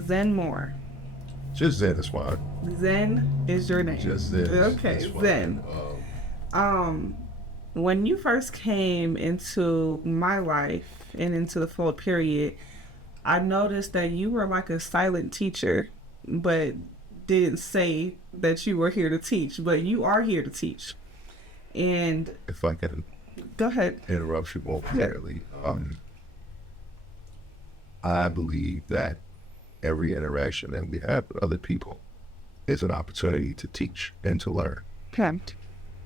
Zen Moore. Just Zen is fine. Zen is your name. Just Zen. Okay, Zen. When you first came into my life and into the full period, I noticed that you were like a silent teacher, but didn't say that you were here to teach, but you are here to teach. And if I can go ahead. Interrupt you momentarily. I believe that every interaction that we have with other people is an opportunity to teach and to learn. Okay.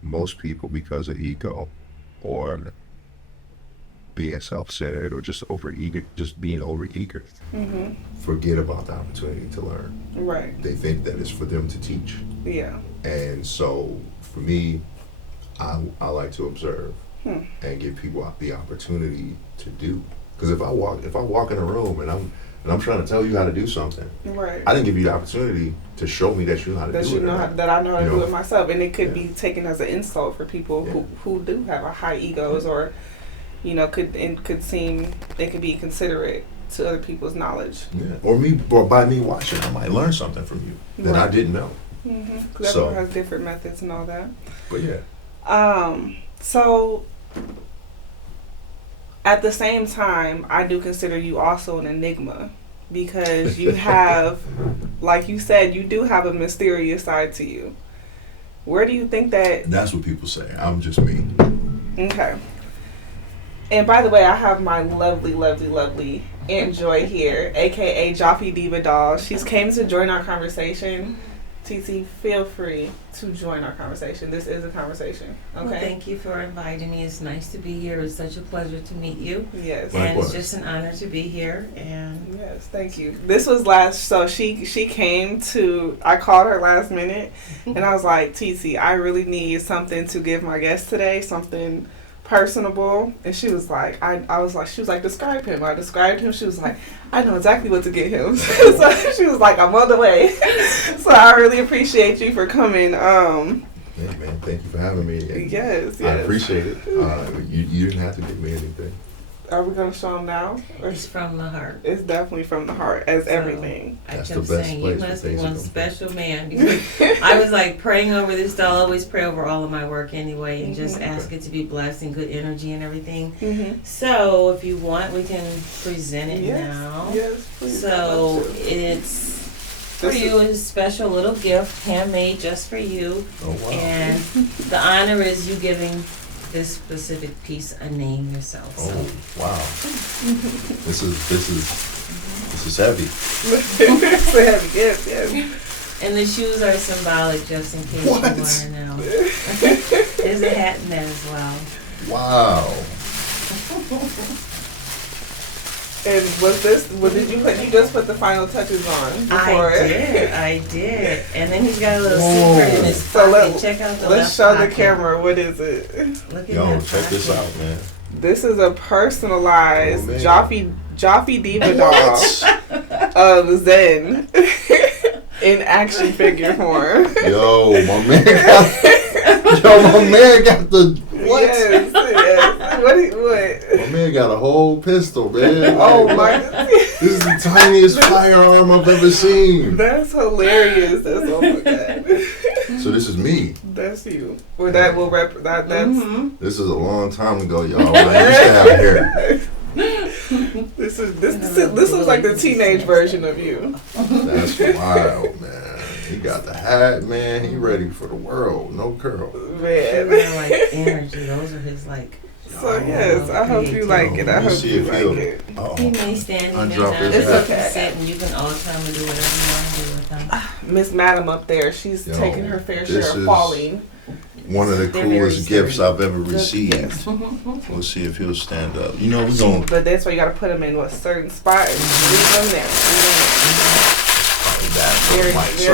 Most people, because of ego or being self-centered or just overeager, just being overeager, forget about the opportunity to learn. Right. They think that it's for them to teach. Yeah. And so for me, I like to observe and give people the opportunity to do. Because if I walk in a room and I'm trying to tell you how to do something, right, I didn't give you the opportunity to show me that you know how to do it. That I know how to do it myself, and it could be taken as an insult for people who do have a high egos, or could be considerate to other people's knowledge. Yeah, or by me watching, I might learn something from you that I didn't know. Because everyone has different methods and all that. But yeah. So at the same time, I do consider you also an enigma, because you have, like you said, you do have a mysterious side to you. Where do you think that... That's what people say. I'm just me. Okay. And by the way, I have my lovely, lovely, lovely Aunt Joy here, a.k.a. Jaffe Diva Doll. She's came to join our conversation. TT, feel free to join our conversation. This is a conversation. Okay. Well, thank you for inviting me. It's nice to be here. It's such a pleasure to meet you. Yes. And it's just an honor to be here. And yes, thank you. This was so she came to, I called her last minute and I was like, TT, I really need something to give my guest today, something personable. And she was like, she was like, describe him. I described him. She was like, I know exactly what to get him. So she was like, I'm on the way. So I really appreciate you for coming. Yeah, man, thank you for having me. Yes. I appreciate it. You didn't have to give me anything. Are we going to show them now? It's from the heart. It's definitely from the heart, as everything. I kept saying, you must be one special man. Because I was like praying over this doll. I always pray over all of my work anyway, and just ask it to be blessed and good energy and everything. So if you want, we can present it now. Yes, please. So it's for you, a special little gift, handmade just for you. Oh, wow. And the honor is you giving this specific piece a name yourself. Oh, wow. This is heavy. It's a heavy gift, yes. And the shoes are symbolic, just in case you want to know. There's a hat in there as well. Wow. And you just put the final touches on before? I did. And then he's got a little secret in his pocket. Check out the let's show the camera. What is it? Look at Yo, check this out, man. This is a personalized Jaffe Diva Doll of Zen in action figure form. Yo, my man got the what? Yes. What? My man got a whole pistol, man. Oh my! This is the tiniest firearm I've ever seen. That's hilarious. That's oh my god. So this is me. That's you. Well, that will that's. This is a long time ago, y'all. I used to have hair. This looks like the teenage version of you. That's wild, man. He got the hat, man. He ready for the world. No curl. Man. Like energy. Those are his like. So yes, I hope you like it. I hope you like it. He may stand, he may not. It's okay. Sit, and you can all tell him to do whatever you want to do with them. Miss Madam up there, she's taking her fair share of falling. One of the coolest gifts I've ever received. We'll see if he'll stand up. You know, we're going. But that's why you got to put him in a certain spot and leave him there. Very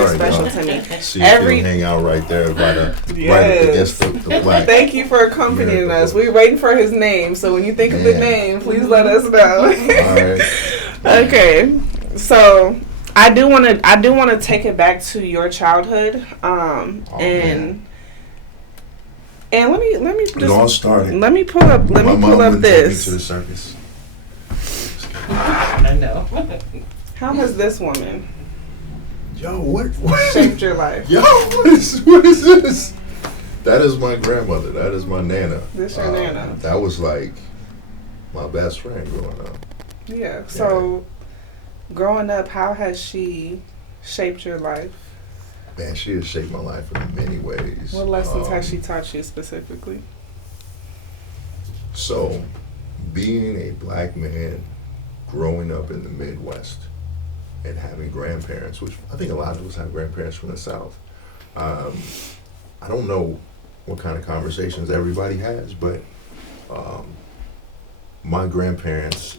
special to me. See if he'll hang out right there, right against the black. Thank you for accompanying us. We're waiting for his name, so when you think of the name, please let us know. All right. Okay, so I do want to take it back to your childhood, and let me just, it all started. Let me pull up this. Take me to the circus. I know. How has this woman what shaped your life? Yo, what is this? That is my grandmother. That is my nana. This your nana? That was like my best friend growing up. Yeah. So, growing up, how has she shaped your life? Man, she has shaped my life in many ways. What lessons has she taught you specifically? So, being a black man growing up in the Midwest and having grandparents, which I think a lot of us have grandparents from the South. I don't know what kind of conversations everybody has, but my grandparents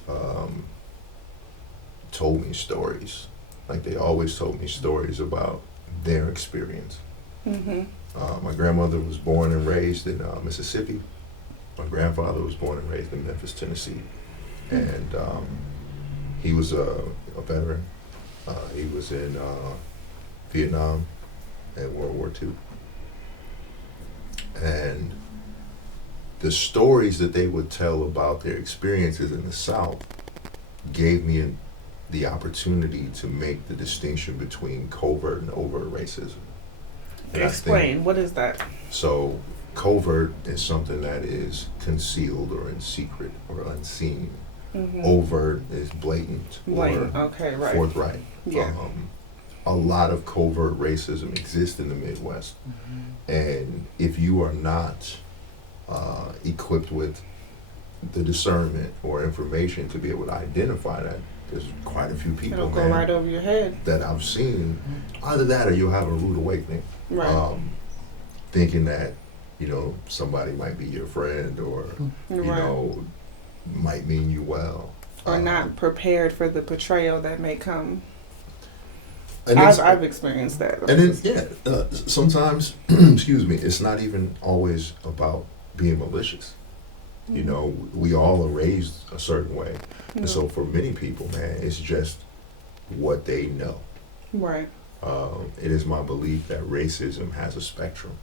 told me stories. Like, they always told me stories about their experience. Mm-hmm. My grandmother was born and raised in Mississippi. My grandfather was born and raised in Memphis, Tennessee. And he was a veteran. He was in Vietnam and World War II. And the stories that they would tell about their experiences in the South gave me the opportunity to make the distinction between covert and overt racism. And Explain, what is that? So, covert is something that is concealed or in secret or unseen. Mm-hmm. Overt is blatant or okay, right. forthright. Yeah. A lot of covert racism exists in the Midwest. And if you are not equipped with the discernment or information to be able to identify that, there's quite a few people, It'll go right over your head. that I've seen. Either that or you'll have a rude awakening. Right. Thinking that, somebody might be your friend or, might mean you well. Or not prepared for the betrayal that may come. And I've experienced that. And then, sometimes, excuse me, it's not even always about being malicious. We all are raised a certain way. And so for many people, man, it's just what they know. Right. It is my belief that racism has a spectrum.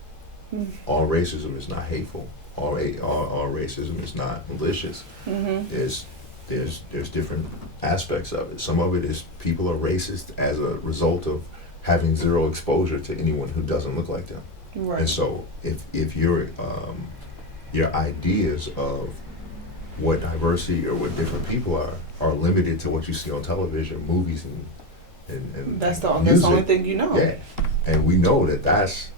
All racism is not hateful. All racism is not malicious. There's different aspects of it. Some of it is people are racist as a result of having zero exposure to anyone who doesn't look like them. Right. And so if your ideas of what diversity or what different people are limited to what you see on television, movies, and that's the music, only thing you know. Yeah, and we know that's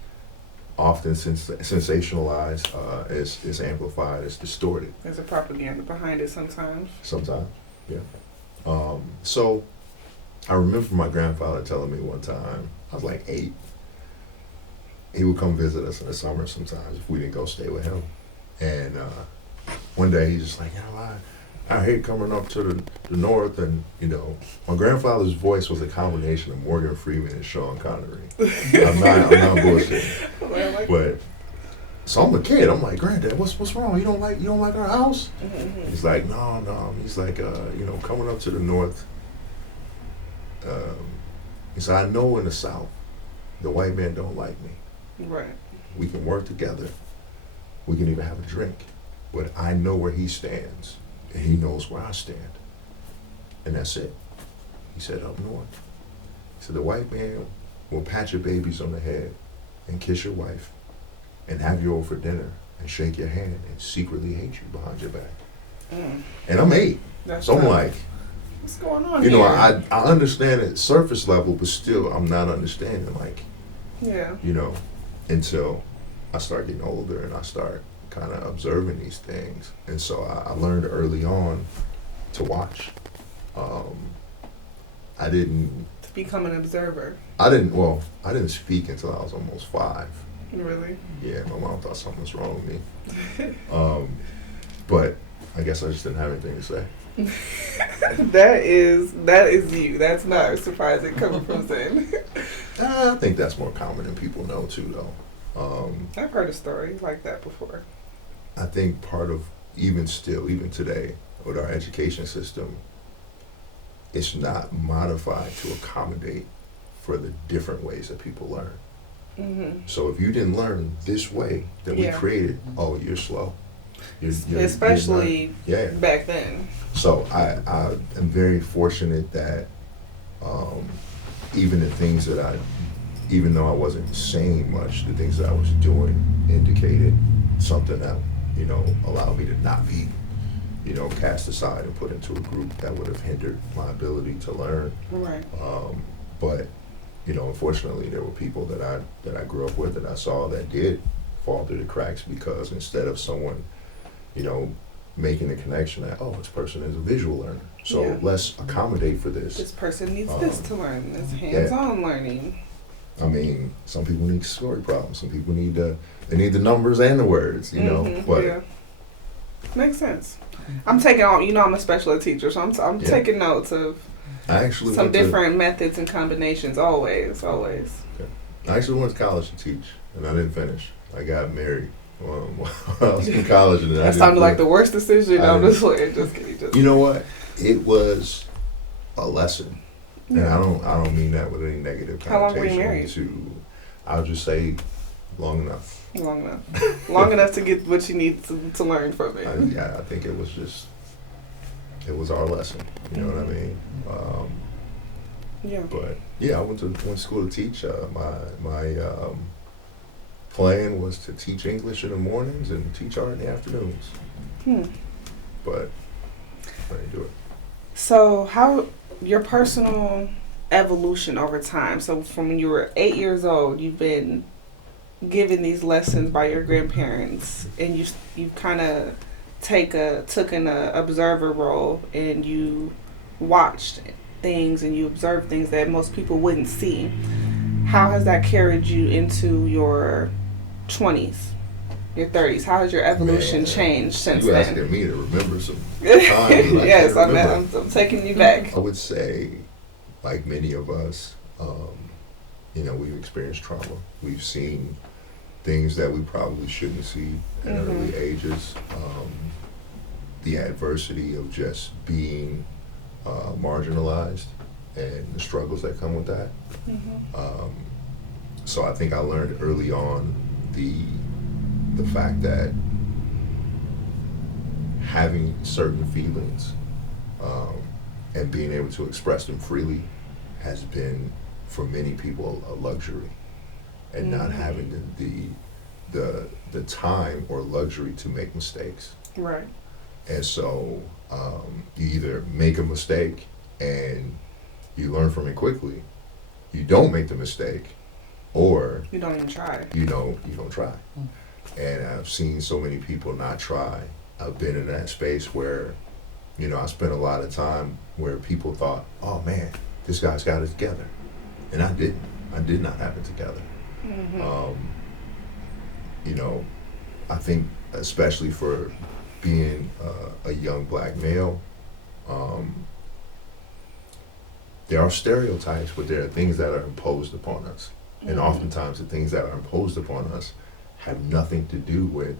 often sensationalized, is amplified, is distorted. There's a propaganda behind it sometimes. Sometimes, yeah. So I remember my grandfather telling me one time, I was like 8, he would come visit us in the summer sometimes if we didn't go stay with him. And one day he's just like, I hate coming up to the north, and my grandfather's voice was a combination of Morgan Freeman and Sean Connery. I'm not bullshitting. But so I'm a kid. I'm like, Granddad, what's wrong? You don't like our house? Mm-hmm. He's like, no. He's like, coming up to the north. He said, I know in the South, the white man don't like me. Right. We can work together. We can even have a drink. But I know where he stands, and he knows where I stand. And that's it. He said, up north. He said, the white man will pat your babies on the head and kiss your wife and have you over for dinner and shake your hand and secretly hate you behind your back. And I'm 8. So I'm like, what's going on here? I understand it surface level, but still I'm not understanding, until I start getting older and I start kind of observing these things. And so I learned early on to watch. I didn't... To become an observer. I didn't speak until I was almost 5. Really? Yeah, my mom thought something was wrong with me. But I guess I just didn't have anything to say. That is you. That's not surprising coming from Zen. I think that's more common than people know too, though. I've heard a story like that before. I think part of, even today, with our education system, it's not modified to accommodate for the different ways that people learn. Mm-hmm. So if you didn't learn this way that we created, you're slow. Especially back then. So I am very fortunate that Even the things that even though I wasn't saying much, the things that I was doing indicated something that, allowed me to not be, cast aside and put into a group that would have hindered my ability to learn. Right. But, unfortunately, there were people that I grew up with that I saw that did fall through the cracks because instead of someone, making the connection that, oh, this person is a visual learner, so let's accommodate for this. This person needs this to learn. This hands-on learning. I mean, some people need story problems. Some people need the numbers and the words, But makes sense. I'm taking on. I'm a special ed teacher, so I'm taking notes of some different methods and combinations. Always. I actually went to college to teach, and I didn't finish. I got married while I was in college, and that sounded like the worst decision. I'm just kidding. You know what? It was a lesson. And I don't mean that with any negative connotation. How long were you married? I'll just say long enough. Long enough to get what you need to learn from it. I think it was our lesson. You know what I mean? But I went to school to teach. My plan was to teach English in the mornings and teach art in the afternoons. But I didn't do it. So how your personal evolution over time? So from when you were 8 years old, you've been given these lessons by your grandparents, and you kind of took an observer role, and you watched things and you observed things that most people wouldn't see. How has that carried you into your 20s, your 30s? How has your evolution changed since then? You asking me to remember some times. Yes, I'm taking you back. I would say, like many of us, we've experienced trauma. We've seen things that we probably shouldn't see at early ages. The adversity of just being marginalized and the struggles that come with that. So I think I learned early on the fact that having certain feelings and being able to express them freely has been, for many people, a luxury, and not having the time or luxury to make mistakes. Right. And so you either make a mistake and you learn from it quickly, you don't make the mistake, or you don't even try. You don't try. And I've seen so many people not try. I've been in that space where, I spent a lot of time where people thought, oh man, this guy's got it together. And I didn't. I did not have it together. I think especially for being a young black male, there are stereotypes, but there are things that are imposed upon us. And oftentimes the things that are imposed upon us have nothing to do with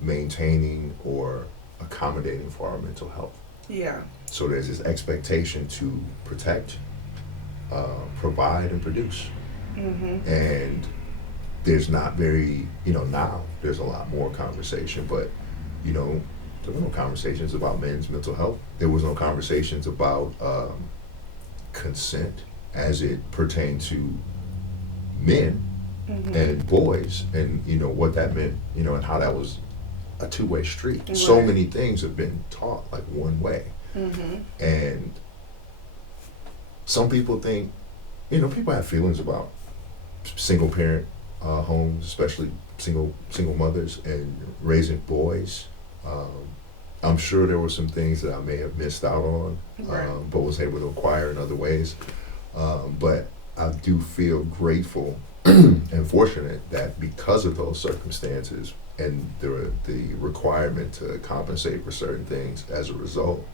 maintaining or accommodating for our mental health. Yeah. So there's this expectation to protect, provide, and produce. And there's not very, now there's a lot more conversation, but, there were no conversations about men's mental health. There was no conversations about consent as it pertained to men and boys, and what that meant, and how that was a two-way street. Right. So many things have been taught like one way. And some people think, people have feelings about single parent homes, especially single mothers and raising boys. I'm sure there were some things that I may have missed out on, but was able to acquire in other ways. But I do feel grateful and fortunate that because of those circumstances and the requirement to compensate for certain things as a result,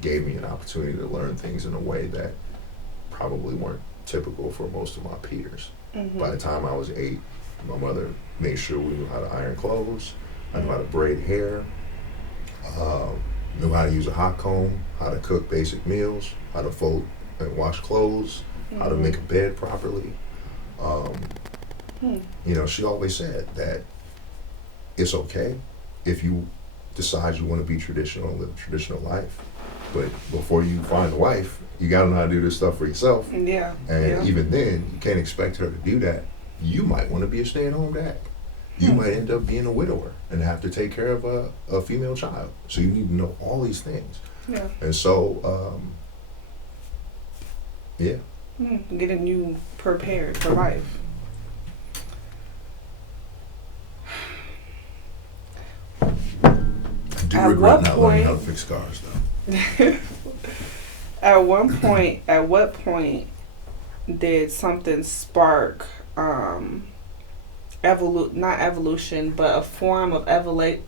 gave me an opportunity to learn things in a way that probably weren't typical for most of my peers. By the time I was 8, my mother made sure we knew how to iron clothes, I knew how to braid hair, knew how to use a hot comb, how to cook basic meals, how to fold and wash clothes, how to make a bed properly. She always said that it's okay if you decide you want to be traditional and live a traditional life, but before you find a wife You got to know how to do this stuff for yourself. Yeah. And even then, you can't expect her to do that. You might want to be a stay-at-home dad. You might end up being a widower and have to take care of a female child. So you need to know all these things. Yeah. And so, yeah. Getting you prepared for life. I do regret not learning how to fix cars, though. At what point did something spark not evolution, but a form of elevation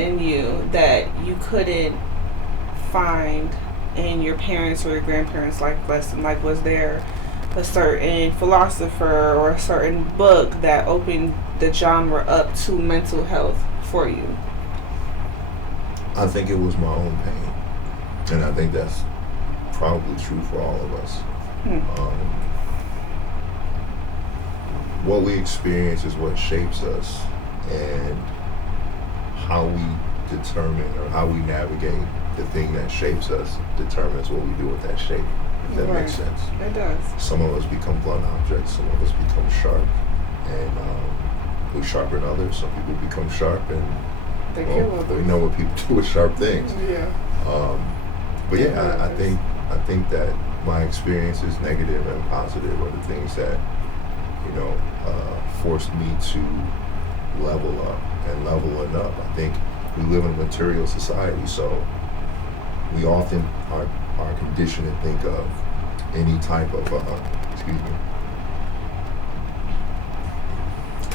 in you that you couldn't find in your parents or your grandparents' life lesson? Like, was there a certain philosopher or a certain book that opened the genre up to mental health for you? I think it was my own pain. And I think that's probably true for all of us. What we experience is what shapes us, and how we determine or how we navigate the thing that shapes us determines what we do with that shape, if that makes sense. It does. Some of us become blunt objects, some of us become sharp, and we sharpen others. Some people become sharp, and they kill others. We know what people do with sharp things. Yeah. But yeah, I think that my experiences, negative and positive, are the things that forced me to level up and leveling up. I think we live in a material society, so we often are conditioned to think of any type of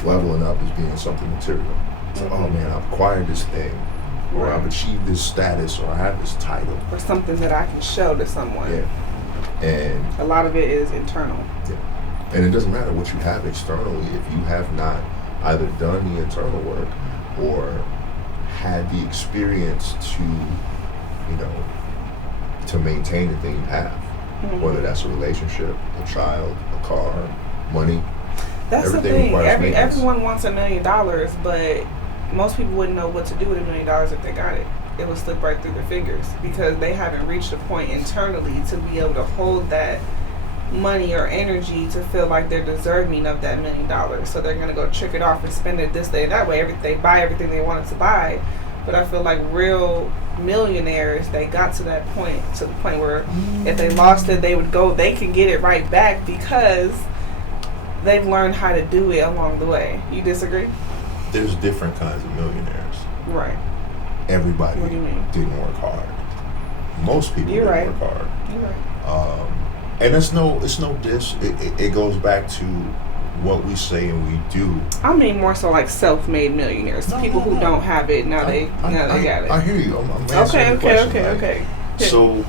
leveling up as being something material. So, oh man, I've acquired this thing, or I've achieved this status, or I have this title, or something that I can show to someone. Yeah. And a lot of it is internal. Yeah. And it doesn't matter what you have externally if you have not either done the internal work or had the experience to maintain the thing you have. Whether that's a relationship, a child, a car, money. That's the thing. Everyone wants $1 million, but most people wouldn't know what to do with $1 million if they got it. It would slip right through their fingers because they haven't reached a point internally to be able to hold that money or energy to feel like they're deserving of that $1 million. So they're going to go trick it off and spend it this day, that way. They buy everything they wanted to buy. But I feel like real millionaires, they got to the point where if they lost it, they can get it right back because they've learned how to do it along the way. You disagree? There's different kinds of millionaires. Right. Everybody what do you mean? Didn't work hard. Most people didn't work hard. You're right. And it's no diss. It goes back to what we say and we do. I mean more so like self-made millionaires. People who don't have it, now they got it. I hear you. I'm answering the question. Okay. So,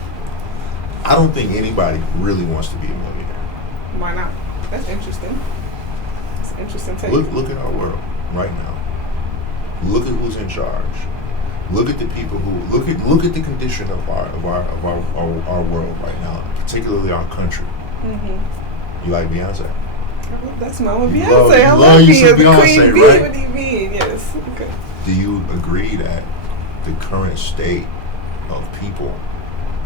I don't think anybody really wants to be a millionaire. Why not? That's interesting. It's an interesting take. Look at our world right now. Look at who's in charge. Look at the people who look at the condition of our world right now, particularly our country. You like Beyonce? That's my Beyonce. I love you as the Queen Bee. Right? What do you mean? Yes. Okay. Do you agree that the current state of people,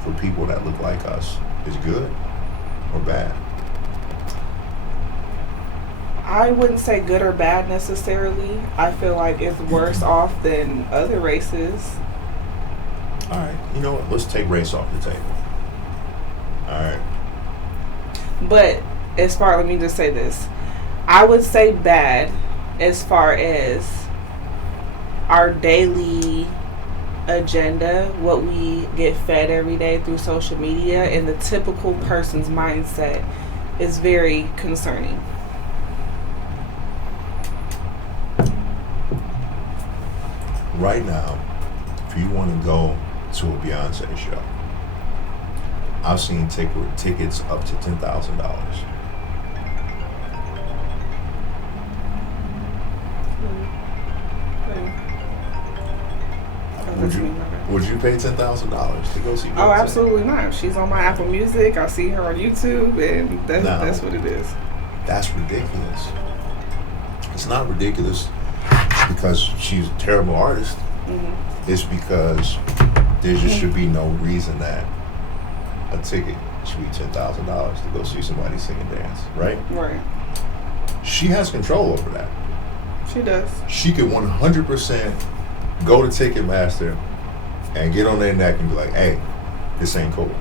for people that look like us, is good or bad? I wouldn't say good or bad necessarily. I feel like it's worse off than other races. All right. You know what? Let's take race off the table. All right. But let me just say this. I would say bad as far as our daily agenda, what we get fed every day through social media, and the typical person's mindset is very concerning. Right now, if you want to go to a Beyonce show, I've seen tickets up to $10,000. Would you pay $10,000 to go see Beyonce? Oh, absolutely not. She's on my Apple Music. I see her on YouTube, and that's what it is. That's ridiculous. It's not ridiculous because she's a terrible artist. It's because there just should be no reason that a ticket should be $10,000 to go see somebody sing and dance, right? Right. She has control over that. She does. She could 100% go to Ticketmaster and get on their neck and be like, hey, this ain't cool.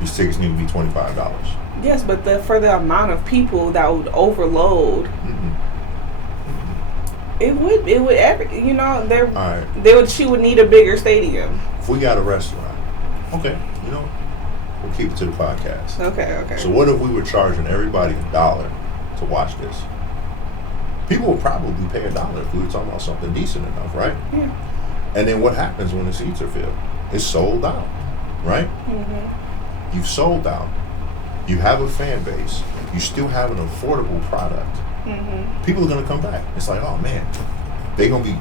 These tickets need to be $25. Yes, but for the amount of people that would overload, it would she would need a bigger stadium. If we got a restaurant, okay, we'll keep it to the podcast. Okay. So what if we were charging everybody $1 to watch this? People would probably pay $1 if we were talking about something decent enough, right? Yeah. And then what happens when the seats are filled? It's sold out, right? Mm-hmm. You've sold out. You have a fan base. You still have an affordable product. Mm-hmm. People are going to come back. It's like, oh man, they're going to be,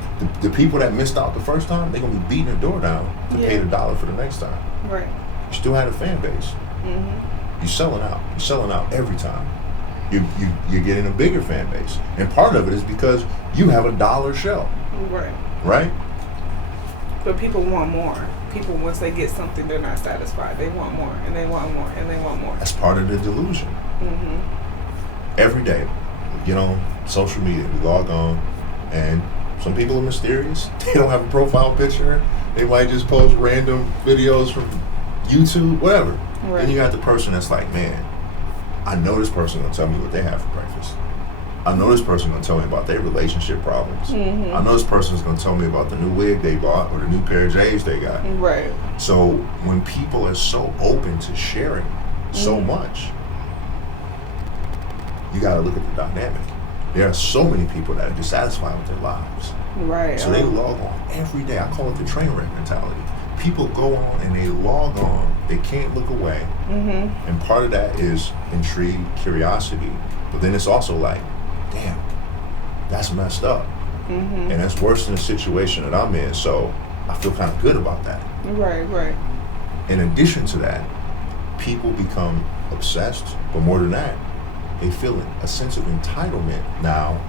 the people that missed out the first time, they're going to be beating the door down to pay the $1 for the next time. Right. You still had a fan base. Mm-hmm. You're selling out. You're selling out every time. You're getting a bigger fan base. And part of it is because you have a $1 show. Right. Right? But people want more. People, once they get something, they're not satisfied. They want more, and they want more, and they want more. That's part of the delusion. Mm-hmm. Every day, we get on social media, we log on, and some people are mysterious. They don't have a profile picture. They might just post random videos from YouTube, whatever. Right. Then you got the person that's like, man, I know this person gonna tell me what they have for breakfast. I know this person gonna tell me about their relationship problems. Mm-hmm. I know this person's gonna tell me about the new wig they bought or the new pair of J's they got. Right. So when people are so open to sharing so much, you gotta look at the dynamic. There are so many people that are dissatisfied with their lives. Right. So they log on every day. I call it the train wreck mentality. People go on and they log on. They can't look away. Mm-hmm. And part of that is intrigue, curiosity. But then it's also like, damn, that's messed up. Mm-hmm. And that's worse than the situation that I'm in. So I feel kind of good about that. Right. In addition to that, people become obsessed. But more than that, they feel a sense of entitlement now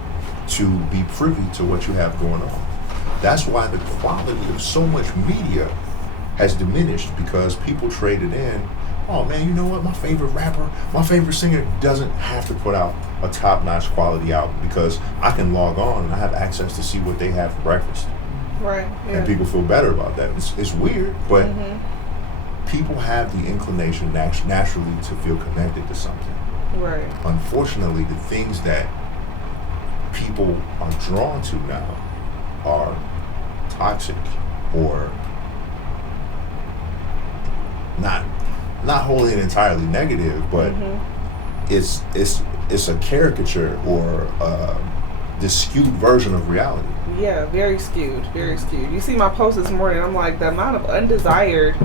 to be privy to what you have going on. That's why the quality of so much media has diminished, because people traded in, oh man, you know what, my favorite rapper, my favorite singer doesn't have to put out a top-notch quality album because I can log on and I have access to see what they have for breakfast. Right. Yeah. And people feel better about that. It's weird, but people have the inclination naturally to feel connected to something. Right. Unfortunately, the things that people are drawn to now are toxic or not wholly and entirely negative, but it's a caricature or this skewed version of reality. Yeah, very skewed. You see my post this morning, I'm like, the amount of undesired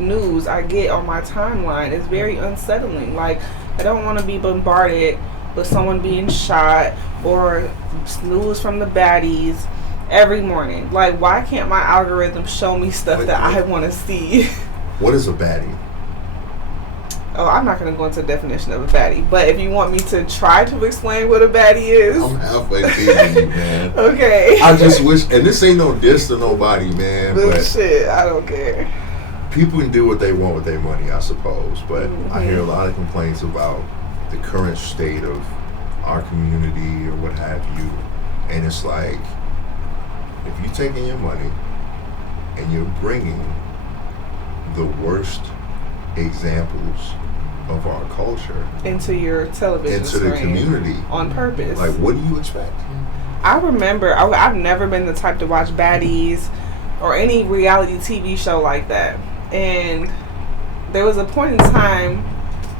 news I get on my timeline is very unsettling. Like, I don't want to be bombarded with someone being shot or news from the baddies every morning. Like, why can't my algorithm show me stuff that I want to see? What is a baddie? Oh, I'm not going to go into the definition of a baddie, but if you want me to try to explain what a baddie is. I'm halfway teasing you, man. Okay. I just wish, and this ain't no diss to nobody, man. But shit, I don't care. People can do what they want with their money, I suppose, but I hear a lot of complaints about the current state of our community or what have you, and it's like, if you're taking your money and you're bringing the worst examples of our culture into your television into the community on purpose, like, what do you expect? I remember I've never been the type to watch baddies or any reality TV show like that, and there was a point in time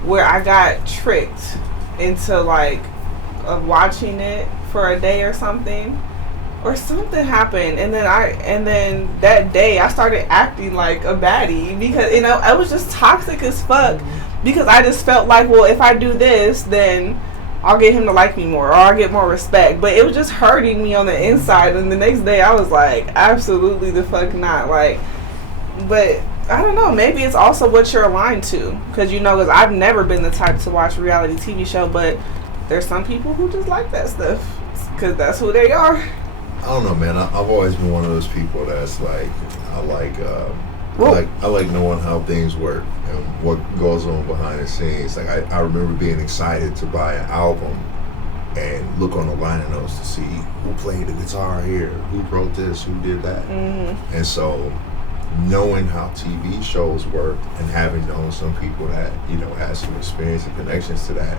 where I got tricked into like of watching it for a day or something happened, and then that day I started acting like a baddie because I was just toxic as fuck, because I just felt like, well, if I do this, then I'll get him to like me more or I'll get more respect. But it was just hurting me on the inside, and the next day I was like, absolutely the fuck not. Like, but I don't know, maybe it's also what you're aligned to, because because I've never been the type to watch a reality TV show, but there's some people who just like that stuff because that's who they are. I don't know, man. I've always been one of those people that's like, I like I like knowing how things work and what goes on behind the scenes. Like I remember being excited to buy an album and look on the liner notes to see who played the guitar here, who wrote this, who did that. Mm-hmm. And so knowing how TV shows work and having known some people that, you know, had some experience and connections to that,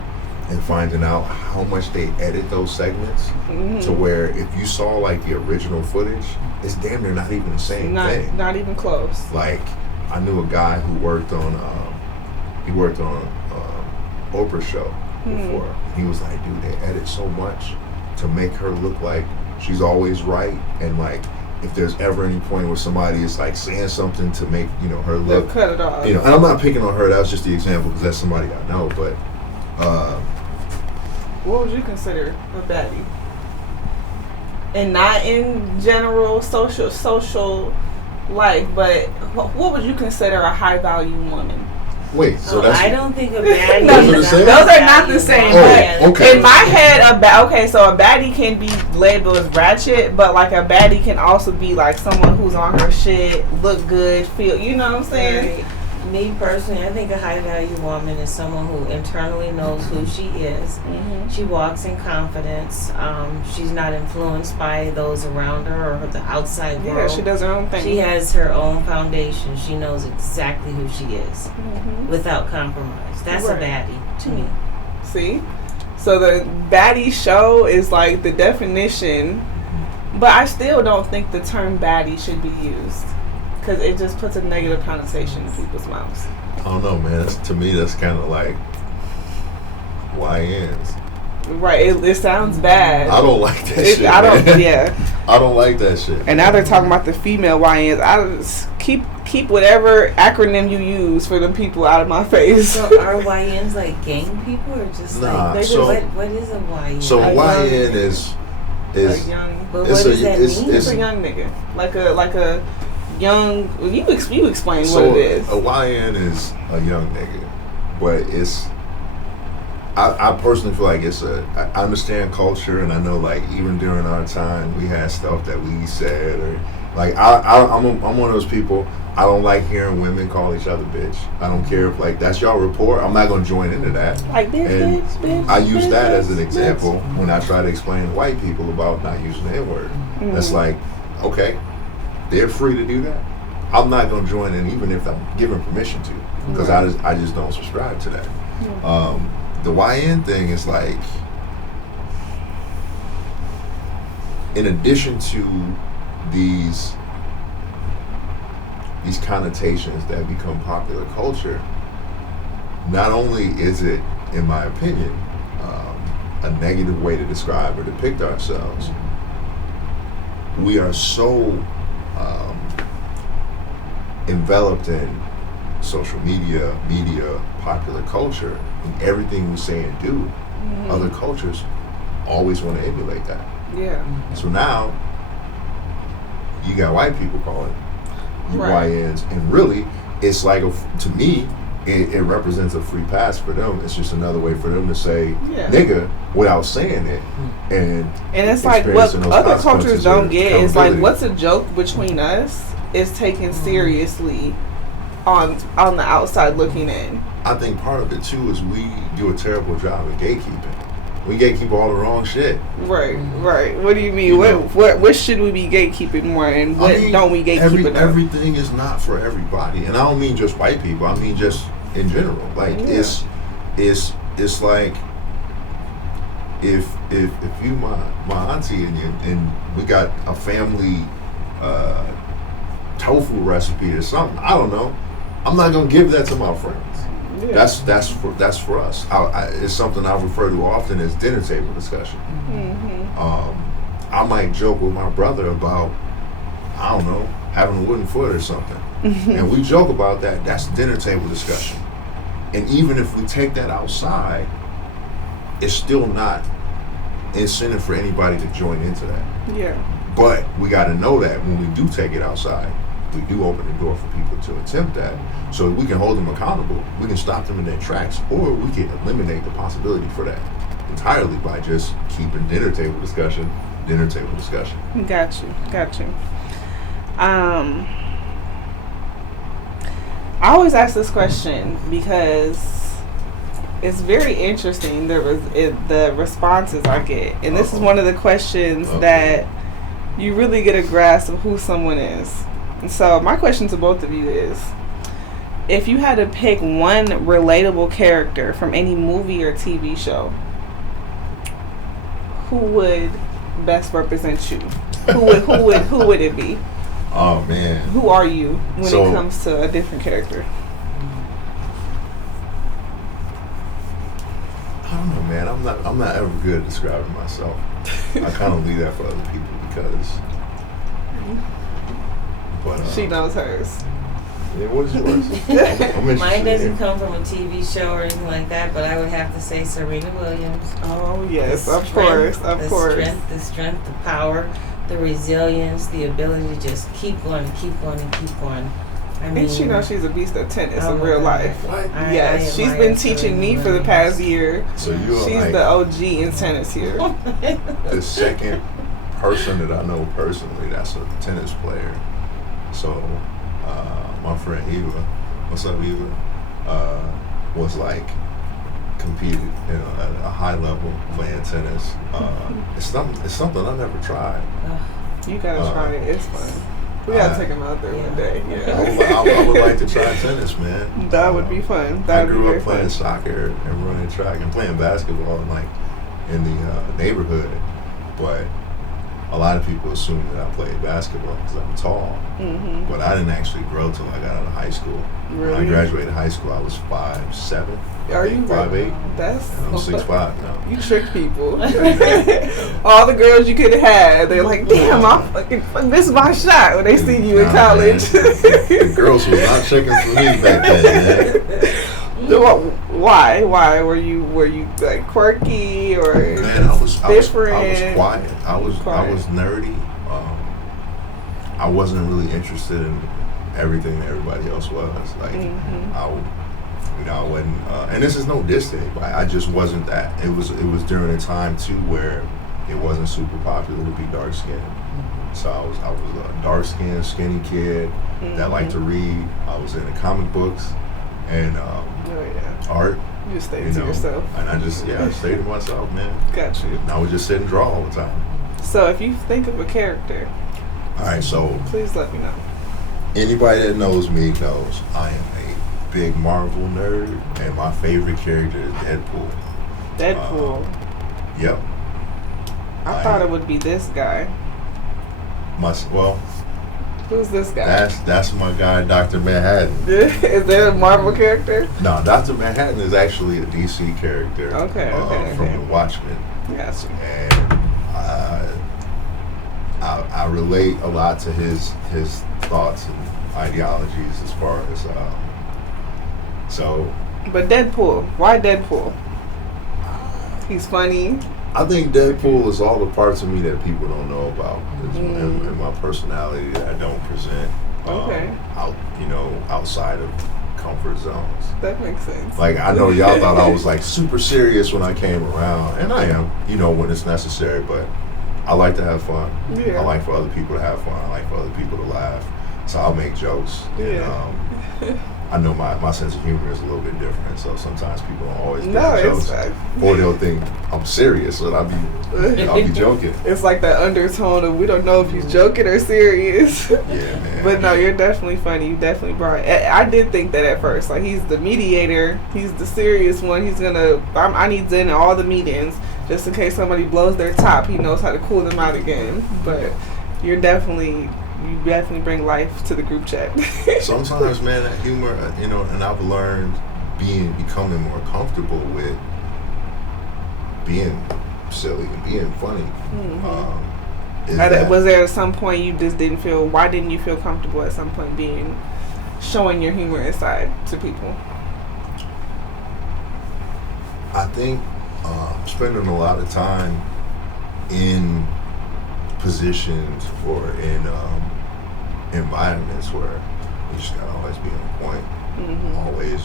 and finding out how much they edit those segments to where if you saw like the original footage, it's damn near not even the same thing. Not even close. Like I knew a guy who worked on Oprah's show before. He was like, dude, they edit so much to make her look like she's always right, and like if there's ever any point where somebody is like saying something to make, you know, her look, they'll cut it off. You know, and I'm not picking on her. That was just the example because that's somebody I know. But what would you consider a baddie? And not in general social life, but what would you consider a high value woman? Wait, so that's I don't think a baddie. Those are not the same. Oh, okay. In my head, so a baddie can be labeled as ratchet, but like a baddie can also be like someone who's on her shit, look good, feel. You know what I'm saying? Right. Me personally, I think a high value woman is someone who internally knows who she is. Mm-hmm. She walks in confidence. She's not influenced by those around her or the outside world. Yeah, she does her own thing. She has her own foundation. She knows exactly who she is without compromise. That's a baddie to me. See? So the baddie show is like the definition, but I still don't think the term baddie should be used. Because it just puts a negative connotation in people's mouths. I don't know, man. To me, that's kind of like YNs. Right. It sounds bad. I don't like that shit. I don't like that shit. And now they're talking about the female YNs. I just keep whatever acronym you use for them people out of my face. So are YNs like gang people or just what is a YN? So a YN is a young. But what does that mean? It's a young nigga. Like a young, you explain so what it is. A YN is a young nigga, but it's. I personally feel like I understand culture, and I know like even during our time we had stuff that we said, or like I'm one of those people. I don't like hearing women call each other bitch. I don't care if like that's y'all report. I'm not gonna join into that. Like bitch. I use that as an example when I try to explain to white people about not using the N-word. That's like, okay. They're free to do that. I'm not going to join in, even if I'm given permission to, because I just don't subscribe to that. The YN thing is like, in addition to these connotations that become popular culture, not only is it, in my opinion, a negative way to describe or depict ourselves, we are so enveloped in social media, popular culture, and everything we say and do, other cultures always want to emulate that. Yeah. So now, you got white people calling you YNs, and really, it's like, to me, it represents a free pass for them. It's just another way for them to say nigga without saying it. And it's like what other cultures don't get is like what's a joke between us is taken seriously on the outside looking in. I think part of it too is we do a terrible job of gatekeeping. We gatekeep all the wrong shit. Right. What do you mean? What should we be gatekeeping more, and what don't we gatekeep enough? Everything is not for everybody, and I don't mean just white people. I mean just in general. Like it's like if you my auntie and we got a family tofu recipe or something. I don't know. I'm not gonna give that to my friends. Yeah. That's for us. It's something I refer to often as dinner table discussion. I might joke with my brother about, I don't know, having a wooden foot or something, and we joke about that. That's dinner table discussion. And even if we take that outside, it's still not incentive for anybody to join into that. Yeah. But we got to know that when we do take it outside, we do open the door for people to attempt that, so we can hold them accountable. We can stop them in their tracks, or we can eliminate the possibility for that entirely by just keeping dinner table discussion. Got you. I always ask this question because it's very interesting. The responses I get, and this is one of the questions that you really get a grasp of who someone is. And so my question to both of you is, if you had to pick one relatable character from any movie or TV show, who would best represent you? Who would it be? Oh man. Who are you when it comes to a different character? I don't know, man. I'm not ever good at describing myself. I kind of leave that for other people because. But she knows hers. Yeah, what's yours? Mine doesn't come from a TV show or anything like that, but I would have to say Serena Williams. Oh yes, of course. The strength, the power, the resilience, the ability to just keep going and keep going and keep going. I mean, and she knows she's a beast of tennis in real life. What? Yes, she's been teaching me for the past year. So you're she's like the OG in tennis here. The second person that I know personally that's a tennis player. So my friend Eva, what's up Eva? Was like competed at a high level playing tennis. It's something I never tried. You gotta try it. It's fun. We gotta take him out there one day. Yeah. I would like to try tennis, man. That would be fun. I grew up playing soccer and running track and playing basketball in the neighborhood, but a lot of people assume that I played basketball because I'm tall, but I didn't actually grow till I got out of high school. Really? When I graduated high school, I was 5'7". Are you 5'8"? That's. And I'm 6'5" now. You trick people. All the girls you could have had, they're like, "Damn, I missed my shot" when they see you in college. The girls was not checking for me back then, man. Why? Why were you like quirky or man, I was different? I was quiet. I was nerdy. I wasn't really interested in everything that everybody else was. Like I wasn't. And this is no diss to anybody. I just wasn't that. It was during a time too where it wasn't super popular to be dark skinned. So I was a dark skinned, skinny kid that liked to read. I was into comic books and art. You just stayed to yourself. And I stayed to myself, man. Got you. And I would just sit and draw all the time. So if you think of a character, all right. So please let me know. Anybody that knows me knows I am a big Marvel nerd, and my favorite character is Deadpool. Yep. I thought it would be this guy. Who's this guy? That's my guy, Dr. Manhattan. Is that a Marvel character? No, Dr. Manhattan is actually a DC character. Okay. From The Watchmen. Gotcha. And I relate a lot to his thoughts and ideologies as far as so. But Deadpool, why Deadpool? He's funny. I think Deadpool is all the parts of me that people don't know about, and my personality that I don't present. Outside of comfort zones. That makes sense. Like I know y'all thought I was like super serious when I came around, and I am, when it's necessary. But I like to have fun. Yeah. I like for other people to have fun. I like for other people to laugh. So I'll make jokes. Yeah. And, I know my sense of humor is a little bit different, so sometimes people don't always get jokes, or they'll think I'm serious, and I'll be joking. It's like that undertone of we don't know if he's joking or serious. Yeah, man. But no, you're definitely funny. You definitely brought. I did think that at first. Like he's the mediator. He's the serious one. He's gonna. I need Zen in all the meetings just in case somebody blows their top. He knows how to cool them out again. But you definitely bring life to the group chat. Sometimes, man, that humor, and I've learned becoming more comfortable with being silly and being funny. Was there at some point you just didn't feel? Why didn't you feel comfortable at some point showing your humor side to people? I think spending a lot of time in positions or in environments where you just gotta always be on point. Always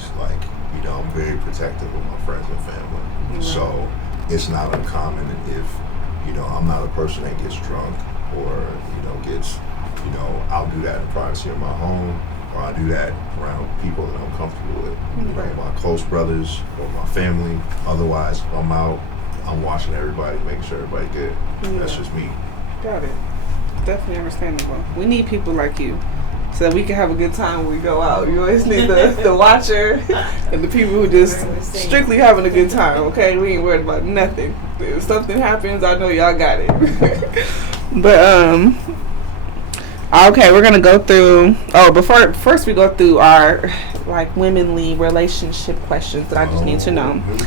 I'm very protective of my friends and family. So it's not uncommon if I'm not a person that gets drunk or gets I'll do that in privacy of my home. or I do that around people that I'm comfortable with, like my close brothers or my family. Otherwise, if I'm out, I'm watching everybody, making sure everybody's good. Yeah. That's just me. Got it. Definitely understandable. We need people like you so that we can have a good time when we go out. You always need the watcher and the people who just strictly having a good time, okay? We ain't worried about nothing. If something happens, I know y'all got it. But, okay, we're going to go through, first we go through our, like, womenly relationship questions that I just need to know. Here we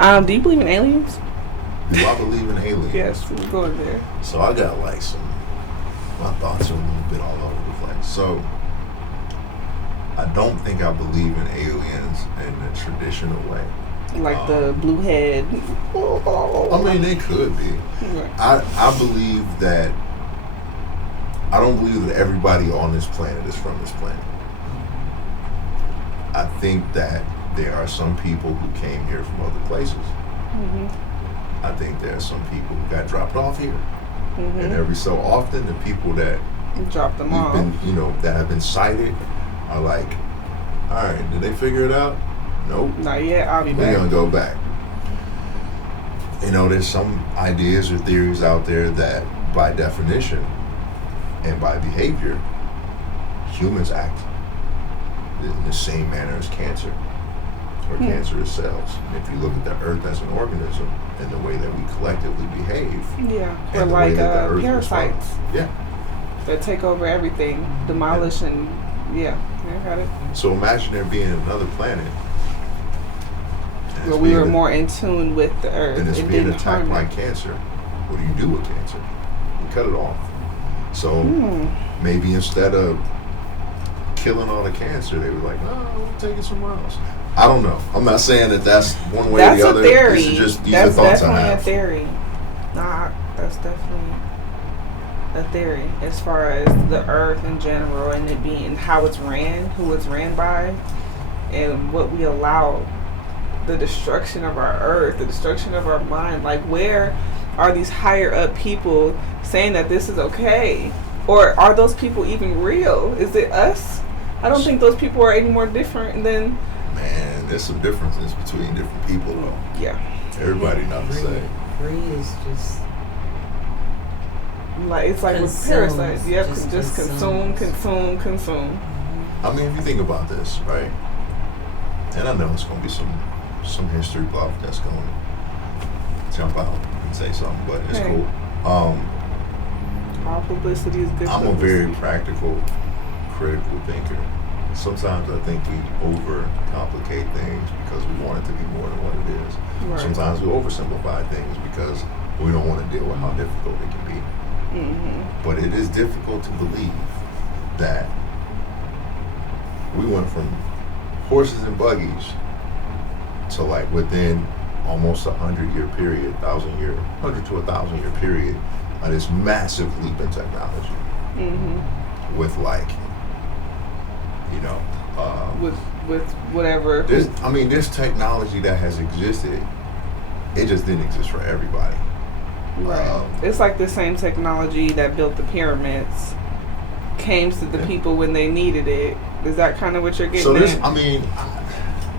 go. Do you believe in aliens? Do I believe in aliens? Yes, we're going there. So I got, like, my thoughts are a little bit all over the place. So, I don't think I believe in aliens in the traditional way. Like the blue head. I mean, they could be. Right. I believe that, I don't believe that everybody on this planet is from this planet. I think that there are some people who came here from other places. Mm-hmm. I think there are some people who got dropped off here. Mm-hmm. And every so often, the people that drop them off, that have been sighted, are like, all right, did they figure it out? Nope. Not yet. I'll be back. We're gonna go back. There's some ideas or theories out there that, by definition and by behavior, humans act in the same manner as cancer or cancerous cells. And if you look at the Earth as an organism and the way that we collectively behave, we're like parasites. Yeah, that take over everything, demolish and I got it. So imagine there being another planet where we were more in tune with the Earth and it's being attacked by cancer. What do you do with cancer? You cut it off. So maybe instead of killing all the cancer, they were like, no, we'll take it somewhere else. I don't know. I'm not saying that that's one way or the other. That's a theory. This is just, these are thoughts I have. That's definitely a theory. Nah, that's definitely a theory as far as the Earth in general and it being how it's ran, who it's ran by, and what we allow, the destruction of our Earth, the destruction of our mind. Like, where are these higher up people saying that this is okay? Or are those people even real? Is it us? I don't think those people are any more different than... Man, there's some differences between different people, though. Yeah. Everybody not the same. Greed is just... Like, it's like with parasites. Yep, just consume. I mean, if you think about this, right? And I know it's going to be some history buff that's going to jump out and say something, but it's cool. All publicity is good. I'm a very practical, critical thinker. Sometimes I think we overcomplicate things because we want it to be more than what it is. Right. Sometimes we oversimplify things because we don't want to deal with how difficult it can be. Mm-hmm. But it is difficult to believe that we went from horses and buggies to, like, within almost 100-year period, 100 to 1,000-year period, this massive leap in technology. Mm-hmm. With, like, with whatever. There's technology that has existed. It just didn't exist for everybody. Right. It's like the same technology that built the pyramids came to the people when they needed it. Is that kind of what you're getting at?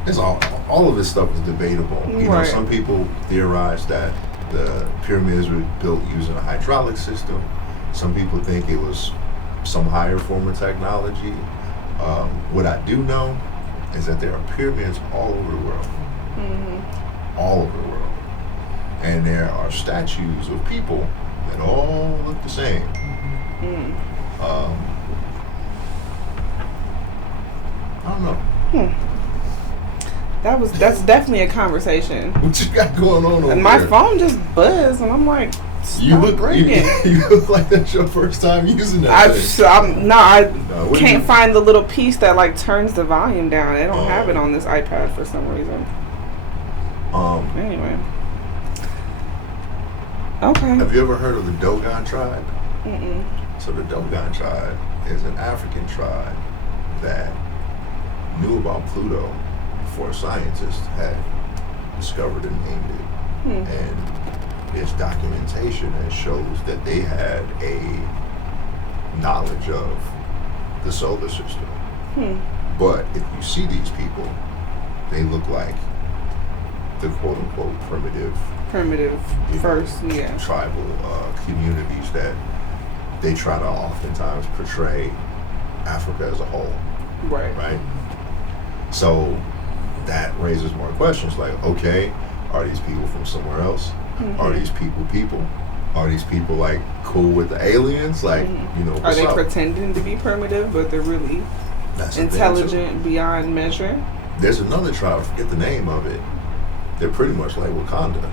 It's all of this stuff is debatable. Some people theorize that the pyramids were built using a hydraulic system. Some people think it was some higher form of technology. What I do know is that there are pyramids all over the world. Mm-hmm. All over the world. And there are statues of people that all look the same. Mm. I don't know. That's definitely a conversation. What you got going on over and my phone just buzzed, and I'm like, you look like that's your first time using that thing. I can't find the little piece that, like, turns the volume down. They don't have it on this iPad for some reason. Anyway. Okay. Have you ever heard of the Dogon tribe? Mm-mm. So the Dogon tribe is an African tribe that knew about Pluto before scientists had discovered and named it. And there's documentation that shows that they had a knowledge of the solar system. But if you see these people, they look like the quote unquote primitive first, tribal communities that they try to oftentimes portray Africa as a whole. Right? So that raises more questions like, okay, are these people from somewhere else? Are these people? Are these people like cool with the aliens? Like, are they pretending to be primitive, but they're really intelligent beyond measure? There's another tribe, I forget the name of it. They're pretty much like Wakanda.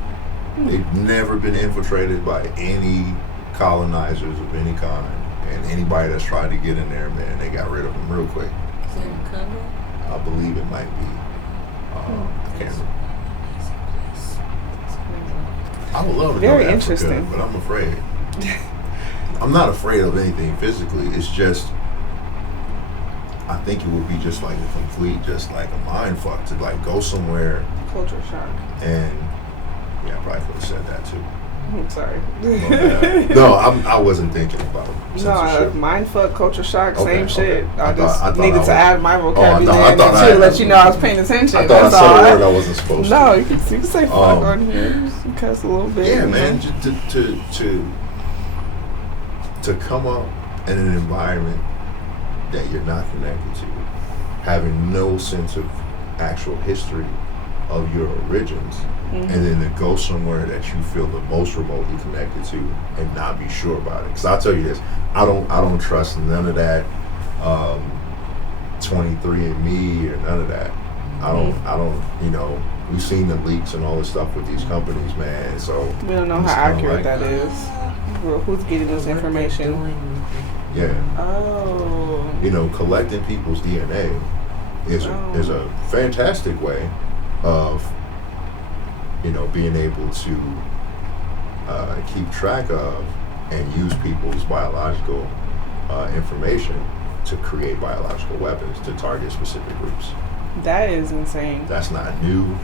They've never been infiltrated by any colonizers of any kind. And anybody that's tried to get in there, man, they got rid of them real quick. Is it Wakanda? I believe it might be. I can't remember. I would love to Very know Africa, interesting. but I'm afraid. I'm not afraid of anything physically. It's just, I think it would be just like a complete, just like a mind fuck to like go somewhere. Culture shock. And yeah, I probably could have said that too. I'm sorry. No, I wasn't thinking about censorship. Mind fuck, culture shock, Okay, same shit. okay. I just needed to add my I vocabulary to let you know I was paying attention. I thought I said a word I wasn't supposed to. No, you can say fuck on here. You can cuss a little bit. Yeah, man. To come up in an environment that you're not connected to, having no sense of actual history of your origins, and then to go somewhere that you feel the most remotely connected to and not be sure about it. Because I'll tell you this, I don't trust none of that 23andMe or none of that. I don't, we've seen the leaks and all this stuff with these companies, man, so we don't know how accurate that is. Who's getting this information? Yeah. Oh. Collecting people's DNA is a fantastic way of being able to keep track of and use people's biological information to create biological weapons to target specific groups. That is insane. That's not new.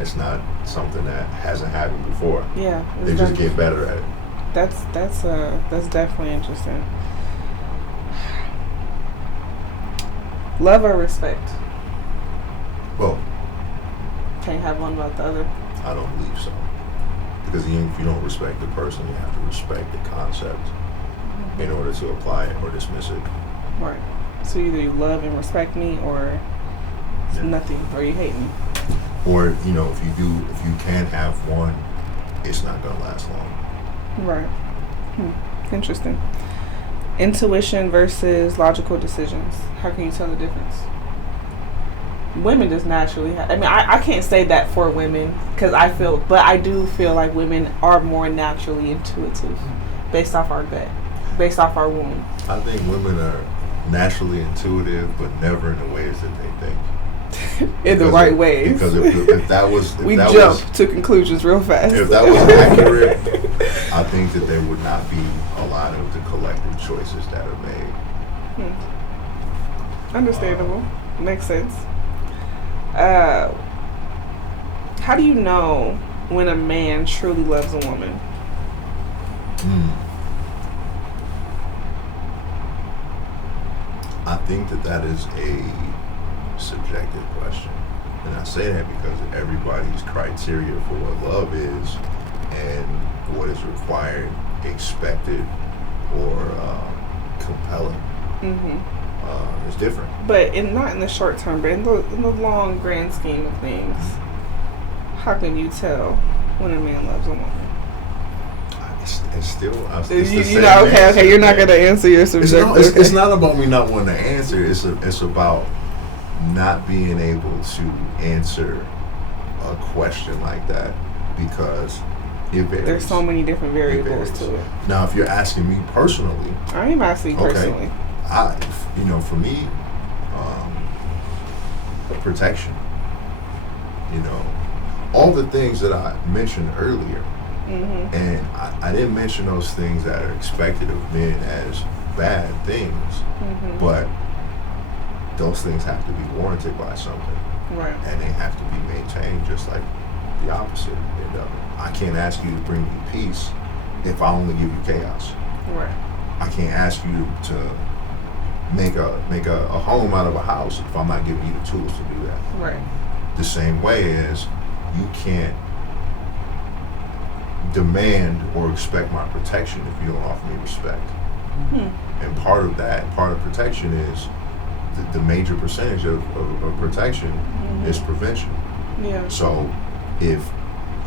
It's not something that hasn't happened before. Yeah. They just get better at it. That's definitely interesting. Love or respect? Well, can't have one without the other. I don't believe so. Because even if you don't respect the person, you have to respect the concept in order to apply it or dismiss it. Right. So either you love and respect me or nothing, or you hate me. Or, if you can't have one, it's not going to last long. Right. Interesting. Intuition versus logical decisions. How can you tell the difference? Women just naturally I can't say that for women because I do feel like women are more naturally intuitive based off our gut, based off our womb. I think women are naturally intuitive, but never in the ways that they think. In the right ways. Because if that was... we jump to conclusions real fast. If that was accurate, I think that there would not be a lot of the collective choices that are made. Understandable. Makes sense. How do you know when a man truly loves a woman? I think that is a subjective question. And I say that because everybody's criteria for what love is and what is required, expected, or compelling is different. But not in the short term, but in the long grand scheme of things, how can you tell when a man loves a woman? It's still, okay, you're not going to answer your subjective. It's not about me not wanting to answer. It's about not being able to answer a question like that because it varies. There's so many different variables to it. Now, if you're asking me personally, I am asking you personally. For me, protection. All the things that I mentioned earlier, and I didn't mention those things that are expected of men as bad things, but those things have to be warranted by something, right? And they have to be maintained, just like the opposite end of it. I can't ask you to bring me peace if I only give you chaos. Right. I can't ask you to make a home out of a house if I'm not giving you the tools to do that. Right. The same way as you can't demand or expect my protection if you don't offer me respect. And part of protection is the major percentage of protection is prevention. Yeah. So if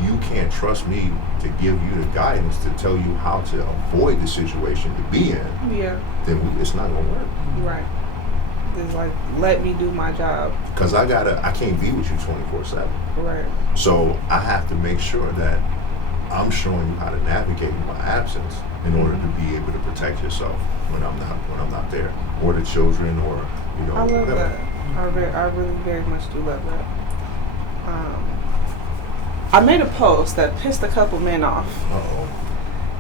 you can't trust me to give you the guidance to tell you how to avoid the situation to be in, then it's not gonna work. Right. It's like, let me do my job. Because I can't be with you 24/7. Right. So I have to make sure that I'm showing you how to navigate in my absence in order to be able to protect yourself when I'm not there, or the children, or I love whatever. that. I really very much do love that. I made a post that pissed a couple men off. Uh-oh.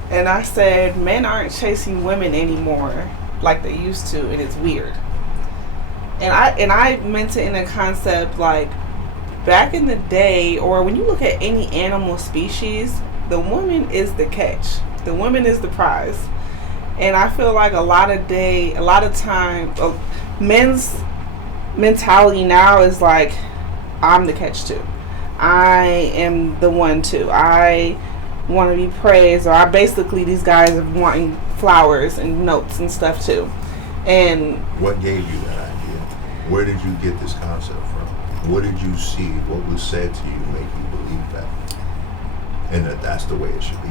And I said, men aren't chasing women anymore like they used to, and it's weird. And I meant it in a concept like, back in the day, or when you look at any animal species, the woman is the catch. The woman is the prize. And I feel like a lot of time, men's mentality now is like, I'm the catch too. I am the one too. I want to be praised, or these guys are wanting flowers and notes and stuff too. And what gave you that idea? Where did you get this concept from? What did you see? What was said to you to make you believe that? And that's the way it should be.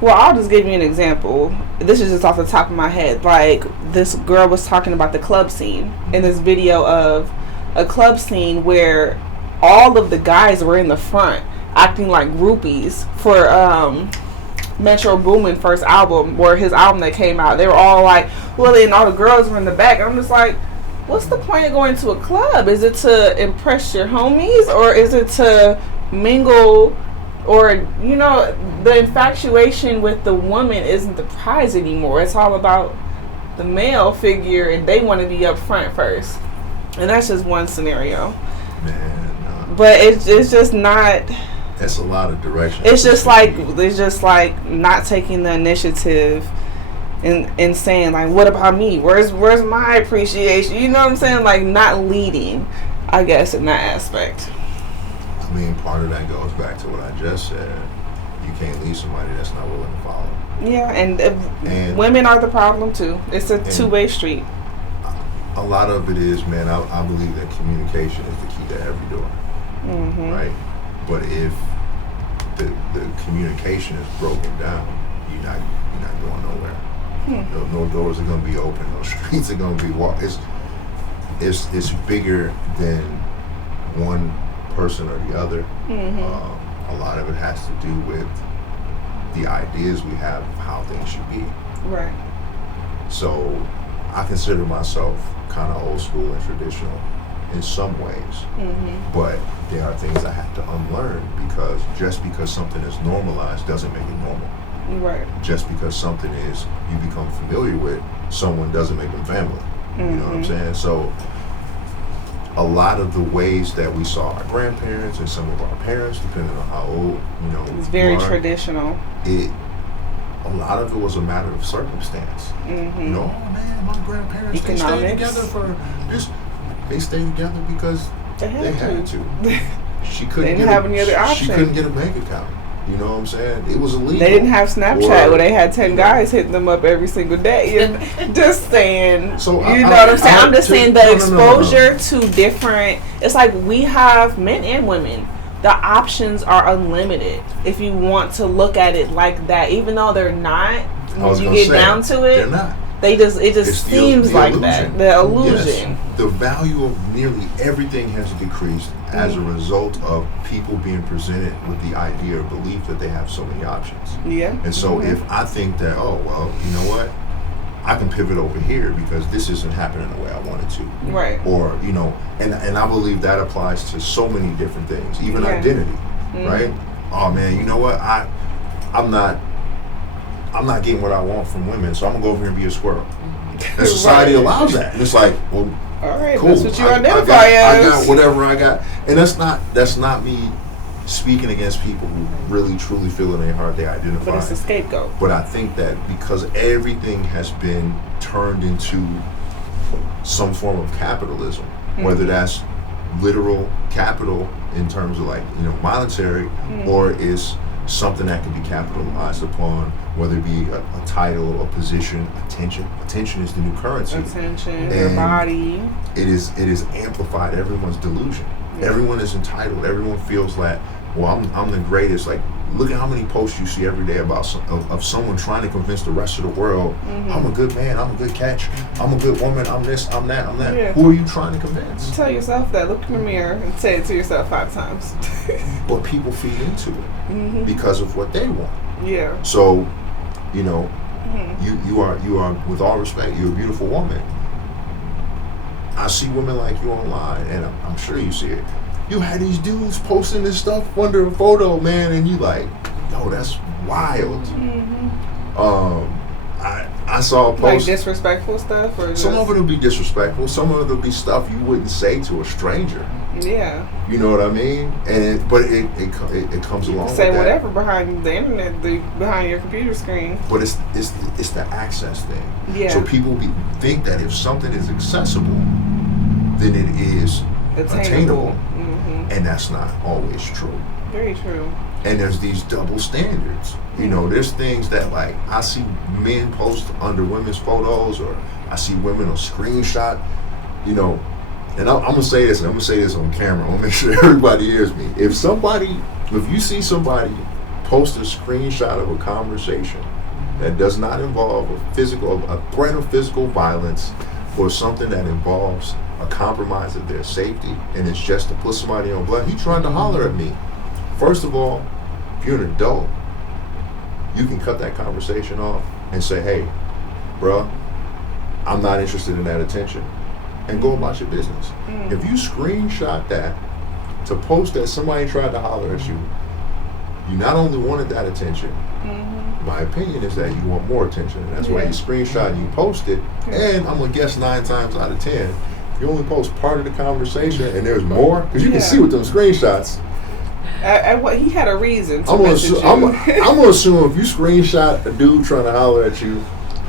Well, I'll just give you an example. This is just off the top of my head. Like, this girl was talking about the club scene in this video of a club scene where all of the guys were in the front acting like groupies for Metro Boomin's first album, or his album that came out. They were all like, well, and all the girls were in the back. And I'm just like, what's the point of going to a club? Is it to impress your homies, or is it to mingle? Or, the infatuation with the woman isn't the prize anymore. It's all about the male figure, and they want to be up front first. And that's just one scenario. Man, but it's just not. That's a lot of direction. It's just like not taking the initiative and saying, like, what about me? Where's my appreciation? You know what I'm saying? Like, not leading, I guess, in that aspect. I mean, part of that goes back to what I just said. You can't lead somebody that's not willing to follow. Yeah, and women are the problem too. It's a two-way street. A lot of it is, man, I believe that communication is the key to every door. Right? But if the communication is broken down, you're not going nowhere. No doors are going to be open. No streets are going to be walked. It's bigger than one person or the other. A lot of it has to do with the ideas we have of how things should be. Right. So I consider myself kind of old school and traditional in some ways, but there are things I have to unlearn, because just because something is normalized doesn't make it normal. Right. Just because something is you become familiar with someone doesn't make them family. You know what I'm saying? So a lot of the ways that we saw our grandparents and some of our parents, depending on how old, it's very traditional. A lot of it was a matter of circumstance. Oh man, my grandparents, they stayed together for this. They stayed together because they had to. She couldn't have any other option. She couldn't get a bank account. You know what I'm saying? It was illegal. They didn't have Snapchat where they had 10 guys hitting them up every single day. Just saying. So you know what I'm saying? I'm just saying the exposure to different. It's like we have men and women. The options are unlimited if you want to look at it like that. Even though they're not, when you get down to it, they're not. It just seems like illusion. That. The illusion. Yes. The value of nearly everything has decreased as a result of people being presented with the idea or belief that they have so many options. Yeah. And so if I think that, oh, well, you know what? I can pivot over here because this isn't happening the way I wanted to. Right. Or, and I believe that applies to so many different things, even identity, right? Oh man, you know what? I'm not getting what I want from women, so I'm gonna go over here and be a squirrel. And society allows that. And it's like, well, all right, cool. That's what you identify as. I got whatever I got. And that's not me speaking against people who really truly feel in their heart they identify. But it's a scapegoat. But I think that because everything has been turned into some form of capitalism, whether that's literal capital in terms of like, monetary, or is something that can be capitalized upon, whether it be a title, a position, attention. Attention is the new currency. Attention, your body. It is amplified everyone's delusion. Yeah. Everyone is entitled. Everyone feels like, well, I'm the greatest. Like, look at how many posts you see every day about of someone trying to convince the rest of the world, I'm a good man, I'm a good catch, I'm a good woman, I'm this, I'm that, I'm that. Yeah. Who are you trying to convince? Tell yourself that. Look in the mirror and say it to yourself 5 times. But people feed into it because of what they want. Yeah. So, you are, with all respect, you're a beautiful woman. I see women like you online, and I'm sure you see it. You had these dudes posting this stuff under a photo, man, and you like, yo, that's wild. I saw a post. Like disrespectful stuff? Or some of it will be disrespectful. Some of it will be stuff you wouldn't say to a stranger. Yeah. You know what I mean? But it comes along with that. Say whatever behind the internet, behind your computer screen. But it's the access thing. Yeah. So people think that if something is accessible, then it is attainable. And that's not always true. Very true. And there's these double standards. There's things that, like, I see men post under women's photos, or I see women on screenshot, and I'm gonna say this, and I'm gonna say this on camera. I wanna make sure everybody hears me. If you see somebody post a screenshot of a conversation that does not involve a threat of physical violence, or something that involves a compromise of their safety, and it's just to put somebody on blast, he tried to holler at me. First of all, if you're an adult, you can cut that conversation off and say, hey, bruh, I'm not interested in that attention, and go about your business. If you screenshot that to post that somebody tried to holler at you, you not only wanted that attention, my opinion is that you want more attention, and that's why you screenshot and you post it, and I'm gonna guess 9 times out of 10, you only post part of the conversation and there's more, because you can see with them screenshots. What he had a reason to I'm gonna assume if you screenshot a dude trying to holler at you,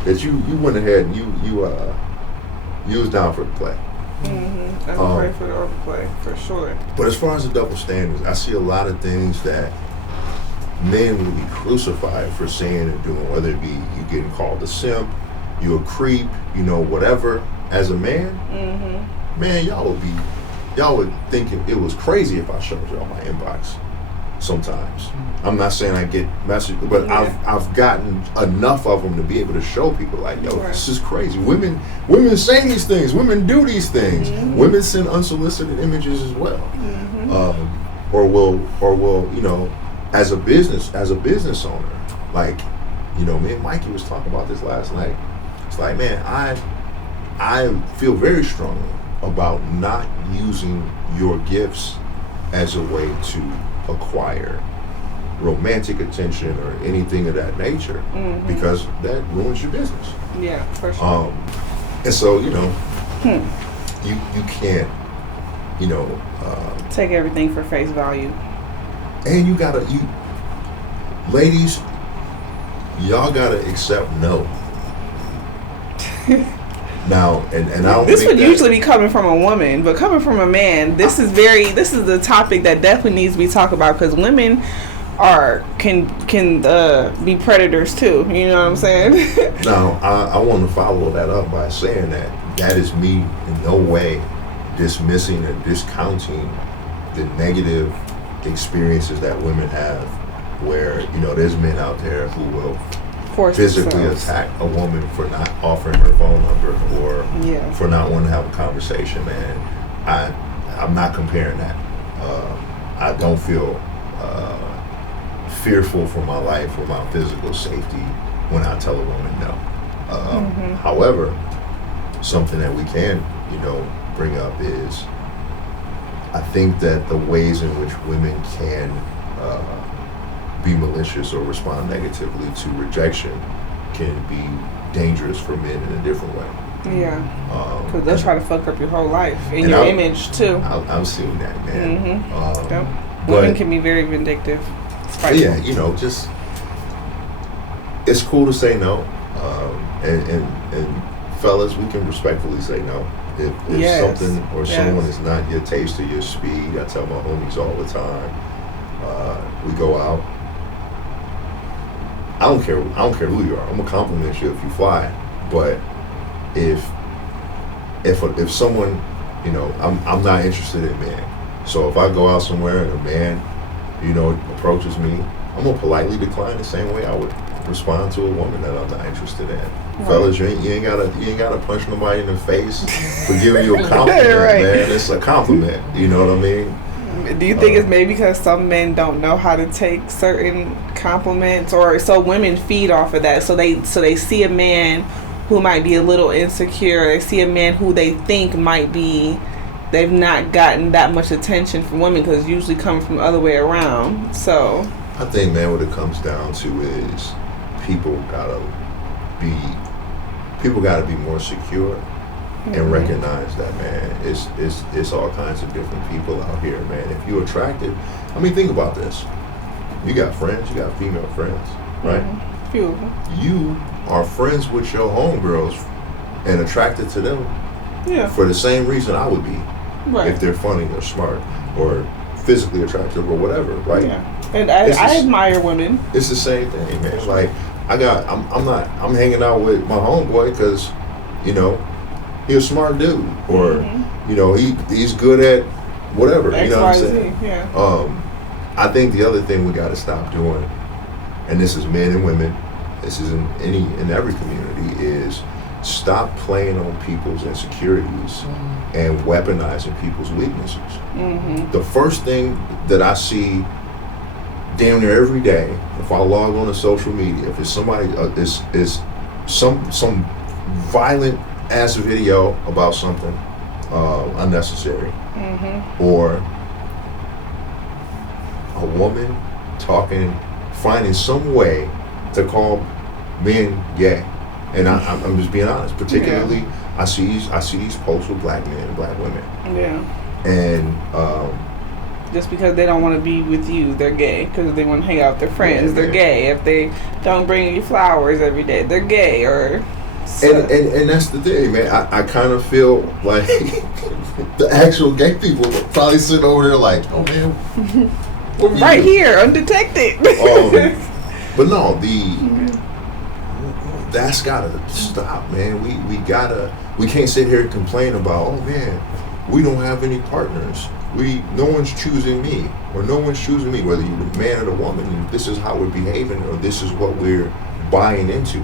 that you went ahead and you was down for the play. I'm afraid for the overplay, for sure. But as far as the double standards, I see a lot of things that men will be crucified for saying and doing, whether it be you getting called a simp, you a creep, whatever. As a man, man, y'all would think it was crazy if I showed y'all my inbox. Sometimes I'm not saying I get messages, but I've gotten enough of them to be able to show people like, yo, this is crazy. Women say these things. Women do these things. Women send unsolicited images as well, or will as a business owner, like, me and Mikey was talking about this last night. It's like, man, I feel very strongly about not using your gifts as a way to acquire romantic attention or anything of that nature, because that ruins your business. Yeah, for sure. And so, you can't, take everything for face value. And ladies, y'all gotta accept no. Now, and I don't this think would usually be coming from a woman, but coming from a man, this is the topic that definitely needs to be talked about, because women can be predators too. You know what I'm saying? Now, I want to follow that up by saying that is me in no way dismissing or discounting the negative experiences that women have, where there's men out there who will physically attack a woman for not offering her phone number, or for not wanting to have a conversation. Man, I'm not comparing that. I don't feel fearful for my life or my physical safety when I tell a woman no. However, something that we can bring up is, I think that the ways in which women can be malicious or respond negatively to rejection can be dangerous for men in a different way. Yeah, because they'll try to fuck up your whole life and your image too. I've seen that, man. Women can be very vindictive. Yeah, just it's cool to say no, and fellas, we can respectfully say no, If something or someone is not your taste or your speed, I tell my homies all the time. We go out. I don't care who you are. I'm gonna compliment you if you fly. But if someone, you know, I'm not interested in men. So if I go out somewhere and a man, you know, approaches me, I'm gonna politely decline the same way I would respond to a woman that I'm not interested in. Right. Fellas, you ain't gotta punch nobody in the face for giving you a compliment, right. Man. It's a compliment. You know what I mean? Do you think it's maybe because some men don't know how to take certain compliments, or so women feed off of that? So they see a man who might be a little insecure. They see a man who they think might be. They've not gotten that much attention from women because it's usually coming from the other way around. So I think, man, what it comes down to is people gotta be more secure and recognize that, man, it's all kinds of different people out here, man. If you're attracted, I mean, think about this. You got friends, you got female friends, right? Few of them. You are friends with your homegirls and attracted to them for the same reason I would be. Right. If they're funny or smart or physically attractive or whatever, right? Yeah. And I admire women. It's the same thing, man. Like I'm hanging out with my homeboy because, you know, he's a smart dude, or you know, he's good at whatever. X, you know Y, what I'm saying? Z, yeah. I think the other thing we got to stop doing, and this is men and women, this is in every community, is stop playing on people's insecurities and weaponizing people's weaknesses. The first thing that I see damn near every day, if I log on to social media, if it's somebody is some violent ass video about something unnecessary, or a woman finding some way to call men gay. And I'm just being honest. Particularly, I see these posts with black men and black women. Yeah. And just because they don't want to be with you, they're gay. Because they want to hang out with their friends, they're gay. If they don't bring you flowers every day, they're gay. Or and that's the thing, man. I kind of feel like the actual gay people are probably sitting over there like, oh man, right here, undetected. But no, that's gotta stop, man. We can't sit here and complain about, oh man, we don't have any partners. No one's choosing me, or no one's choosing me, whether you're the man or the woman, and this is how we're behaving, or this is what we're buying into.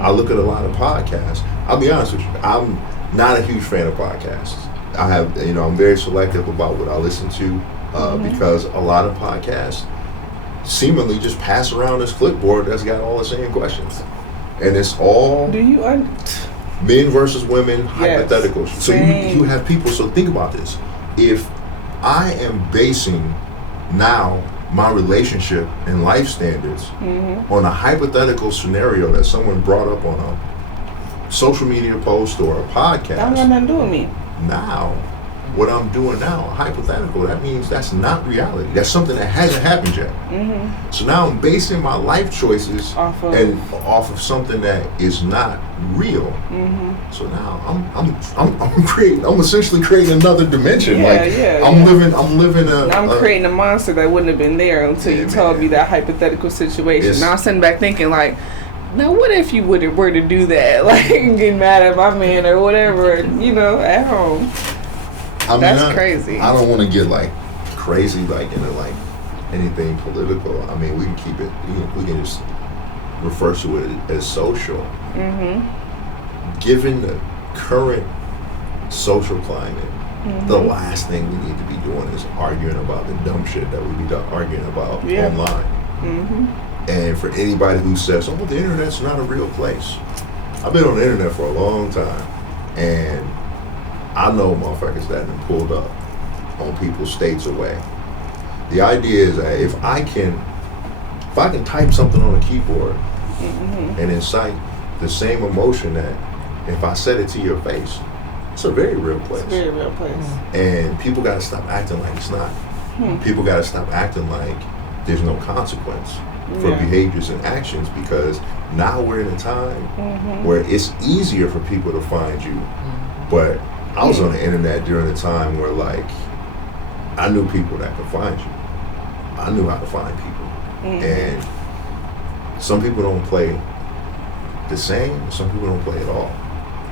I look at a lot of podcasts. I'll be honest with you, I'm not a huge fan of podcasts. I'm very selective about what I listen to, because a lot of podcasts seemingly just pass around this clipboard that's got all the same questions. And it's all men versus women, hypotheticals. So you have people, so think about this. If I am basing now my relationship and life standards on a hypothetical scenario that someone brought up on a social media post or a podcast, that got nothing to do with me. Now, what I'm doing now, hypothetical, that means that's not reality. That's something that hasn't happened yet. So now I'm basing my life choices off of something that is not real. So now I'm essentially creating another dimension. I'm creating a monster that wouldn't have been there until you told me that hypothetical situation. Now I'm sitting back thinking like, now what if you were to do that? Like get mad at my man or whatever, at home. That's crazy. I don't want to get like crazy, like into like anything political. I mean, we can keep it. We can just refer to it as social. Given the current social climate, the last thing we need to be doing is arguing about the dumb shit that we be arguing about online. And for anybody who says, "Oh, the internet's not a real place," I've been on the internet for a long time, and I know motherfuckers that have pulled up on people states away. The idea is that if I can type something on a keyboard and incite the same emotion that if I said it to your face, it's a very real place. It's a very real place. And people got to stop acting like it's not. People got to stop acting like there's no consequence for behaviors and actions, because now we're in a time where it's easier for people to find you, but I was on the internet during a time where, like, I knew people that could find you. I knew how to find people. And some people don't play the same. Some people don't play at all.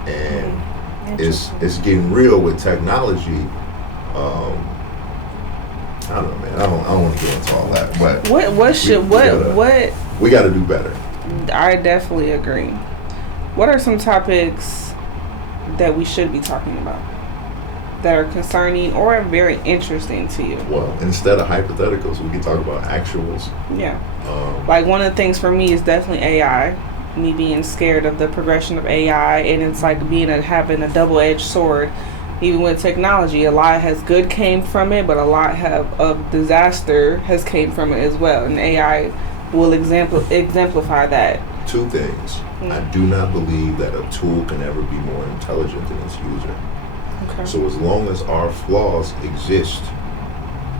And it's getting real with technology. I don't know, man. I don't want to get into all that. But we got to do better. I definitely agree. What are some topics that we should be talking about that are concerning or very interesting to you? Well, instead of hypotheticals, we can talk about actuals. Yeah. Like, one of the things for me is definitely AI. Me being scared of the progression of AI, and it's like having a double-edged sword. Even with technology, a lot has good came from it, but a lot of disaster has came from it as well. And AI will exemplify that. Two things. I do not believe that a tool can ever be more intelligent than its user. Okay. So as long as our flaws exist,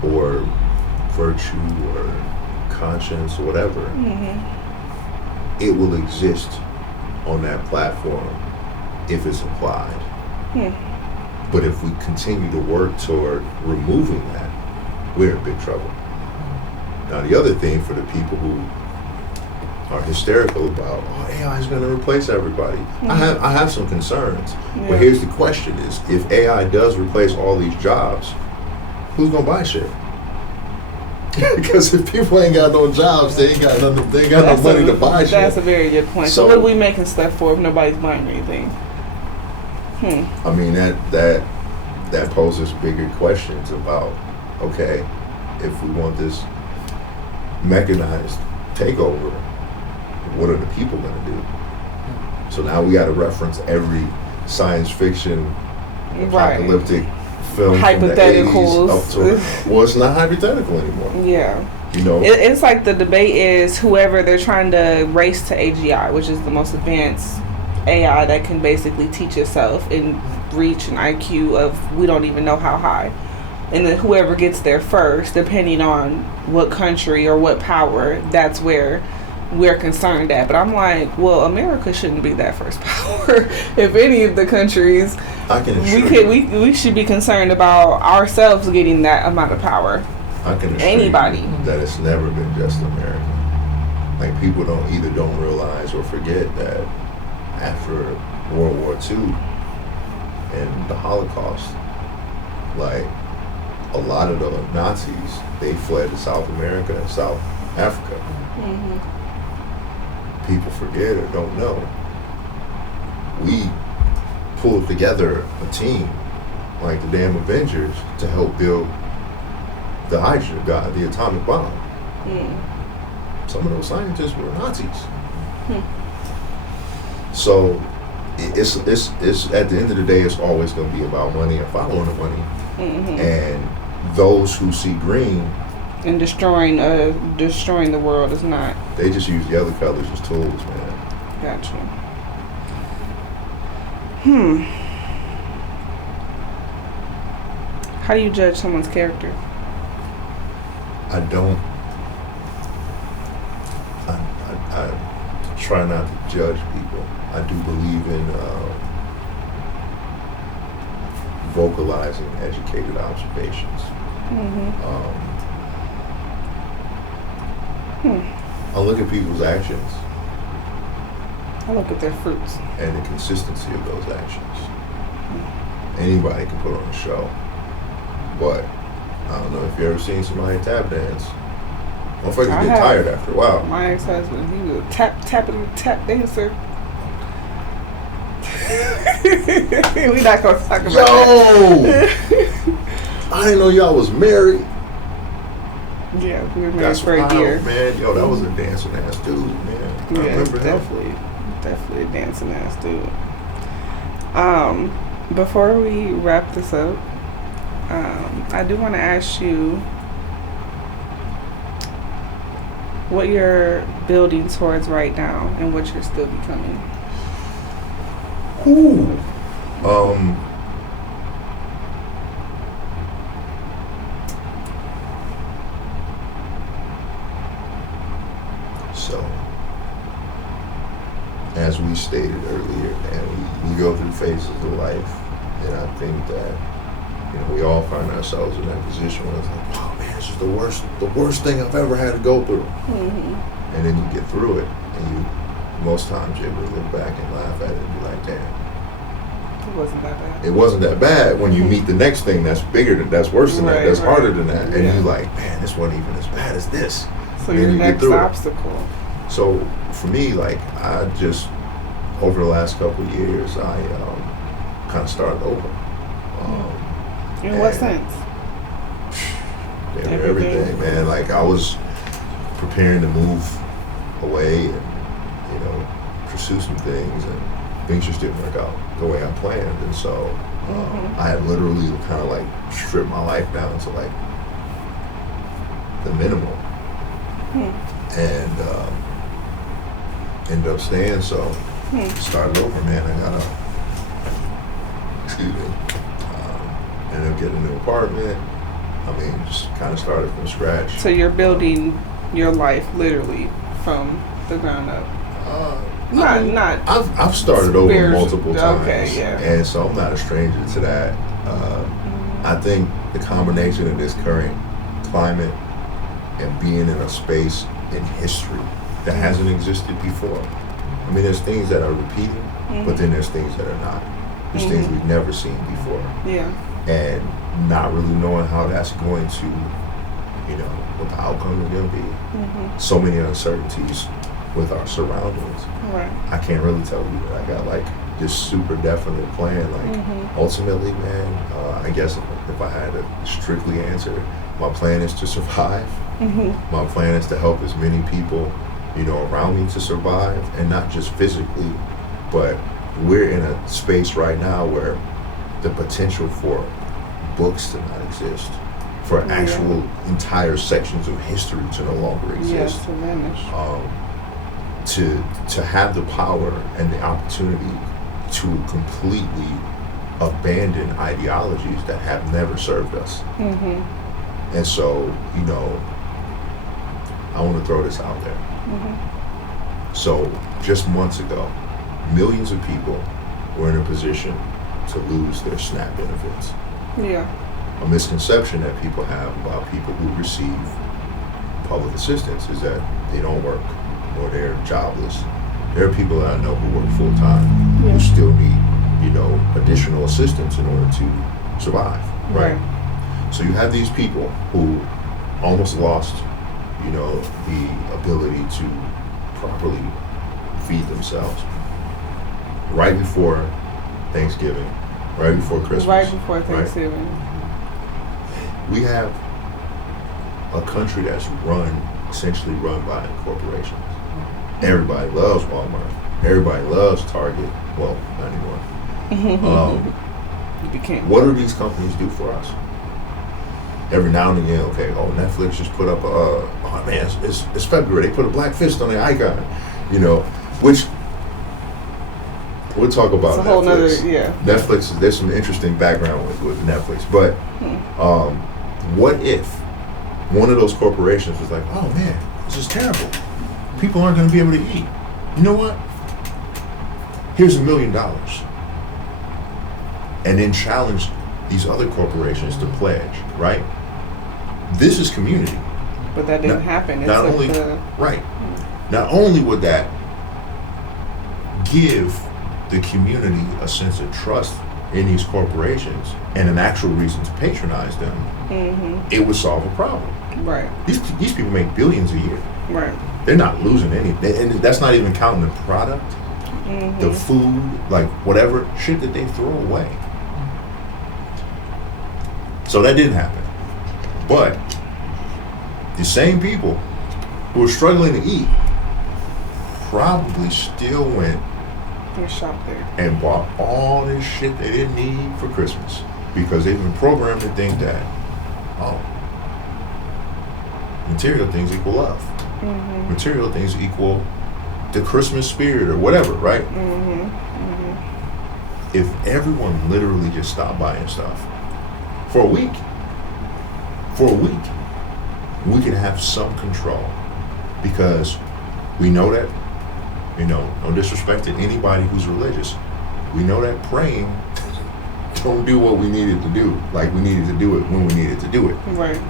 or virtue, or conscience, or whatever, it will exist on that platform if it's applied. But if we continue to work toward removing that, we're in big trouble. Now, the other thing for the people who are hysterical about, AI is going to replace everybody. I have some concerns. Yeah. But here's the question is, if AI does replace all these jobs, who's going to buy shit? Because if people ain't got no jobs, they ain't got nothing. They ain't got no money to buy shit. That's a very good point. So what are we making stuff for if nobody's buying anything? I mean, that poses bigger questions about, okay, if we want this mechanized takeover, what are the people going to do? So now we got to reference every science fiction, apocalyptic film hypotheticals. From the 80s up to, well, it's not hypothetical anymore. Yeah. You know, it's like the debate is whoever they're trying to race to AGI, which is the most advanced AI that can basically teach itself and reach an IQ of we don't even know how high. And then whoever gets there first, depending on what country or what power, that's where we're concerned at. But I'm like, well, America shouldn't be that first power. If any of the countries, we should be concerned about ourselves getting that amount of power. I can assure anybody you that it's never been just America. Like, people don't realize or forget that after World War II and the Holocaust, like, a lot of the Nazis, they fled to South America and South Africa. People forget or don't know. We pulled together a team, like the damn Avengers, to help build the the atomic bomb. Some of those scientists were Nazis. So it's at the end of the day, it's always going to be about money and following the money. And those who see green and destroying the world is not. They just use the other colors as tools, man. Gotcha. How do you judge someone's character? I don't. I try not to judge people. I do believe in vocalizing educated observations. I look at people's actions. I look at their fruits. And the consistency of those actions. Anybody can put on a show. But I don't know if you ever seen somebody tap dance. Motherfuckers get tired after a while. My ex-husband, he was a tap dancer. We not gonna talk about that. I didn't know y'all was married. Yeah, we were married for a year. Man, yo, that was a dancing ass dude, man. I remember definitely a dancing ass dude. Before we wrap this up, I do want to ask you what you're building towards right now and what you're still becoming. So, as we stated earlier, man, we go through phases of life, And I think that, we all find ourselves in that position where it's like, oh man, this is the worst thing I've ever had to go through. Mm-hmm. And then you get through it, and most times you're able to look back and laugh at it and be like, damn. It wasn't that bad. It wasn't that bad when you meet the next thing that's bigger that's worse than that, that's harder than that. And you're like, man, this wasn't even as bad as this. So your next obstacle. So for me, like, I just, over the last couple of years, I kind of started over. In what sense? Everything, man. Like, I was preparing to move away and, pursue some things, and things just didn't work out the way I planned. And so I had literally kind of like stripped my life down to like the minimum. And ended up staying, so started over, man. I got ended up getting a new apartment. I mean, just kind of started from scratch. So you're building your life literally from the ground up. I've started over multiple times. Okay, yeah. And so I'm not a stranger to that. I think the combination of this current climate and being in a space in history that hasn't existed before. I mean, there's things that are repeating, but then there's things that are not. There's things we've never seen before. Yeah. And not really knowing how that's going to, what the outcome is going to be. So many uncertainties with our surroundings. Right. I can't really tell you that I got like this super definite plan. Like ultimately, man, I guess if I had to strictly answer, my plan is to survive. My plan is to help as many people, around me to survive, and not just physically, but we're in a space right now where the potential for books to not exist, for actual entire sections of history to no longer exist. Yes, to vanish. To have the power and the opportunity to completely abandon ideologies that have never served us. And so, I want to throw this out there. So just months ago, millions of people were in a position to lose their SNAP benefits. Yeah. A misconception that people have about people who receive public assistance is that they don't work or they're jobless. There are people that I know who work full time who still need, additional assistance in order to survive, right? So you have these people who almost lost, the ability to properly feed themselves right before Thanksgiving, right before Christmas. Right before Thanksgiving. Right? We have a country that's essentially run by corporations. Everybody loves Walmart. Everybody loves Target. Well, not anymore. What do these companies do for us? Every now and again, Netflix just put up, it's February. They put a black fist on their icon, which we'll talk about. It's a whole nother, Netflix, there's some interesting background with Netflix, but what if one of those corporations was like, oh man, this is terrible. People aren't going to be able to eat. You know what? Here's $1 million. And then challenge these other corporations to pledge, right? This is community. But that didn't happen. Not only would that give the community a sense of trust in these corporations and an actual reason to patronize them, it would solve a problem. Right. These people make billions a year. Right. They're not losing anything. And that's not even counting the product, the food, like whatever shit that they throw away. So that didn't happen. But the same people who are struggling to eat probably still went and shopped there and bought all this shit they didn't need for Christmas because they've been programmed to think that, material things equal love. Material things equal the Christmas spirit or whatever, right? If everyone literally just stopped buying stuff for a week, we can have some control because we know that, no disrespect to anybody who's religious, we know that praying don't do what we needed to do. Like we needed to do it when we needed to do it. Right.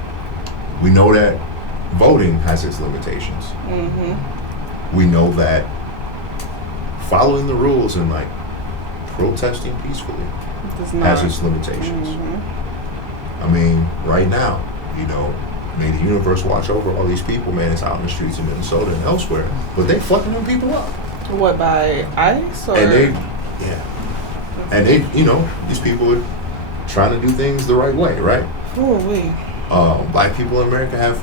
We know that voting has its limitations. We know that following the rules and like protesting peacefully has its limitations. I mean, right now, you know, may the universe watch over all these people, man. It's out in the streets of Minnesota and elsewhere, but they fucking them people up. What, by ICE or? And they, you know, these people are trying to do things the right way, right? Who are we? Black people in America have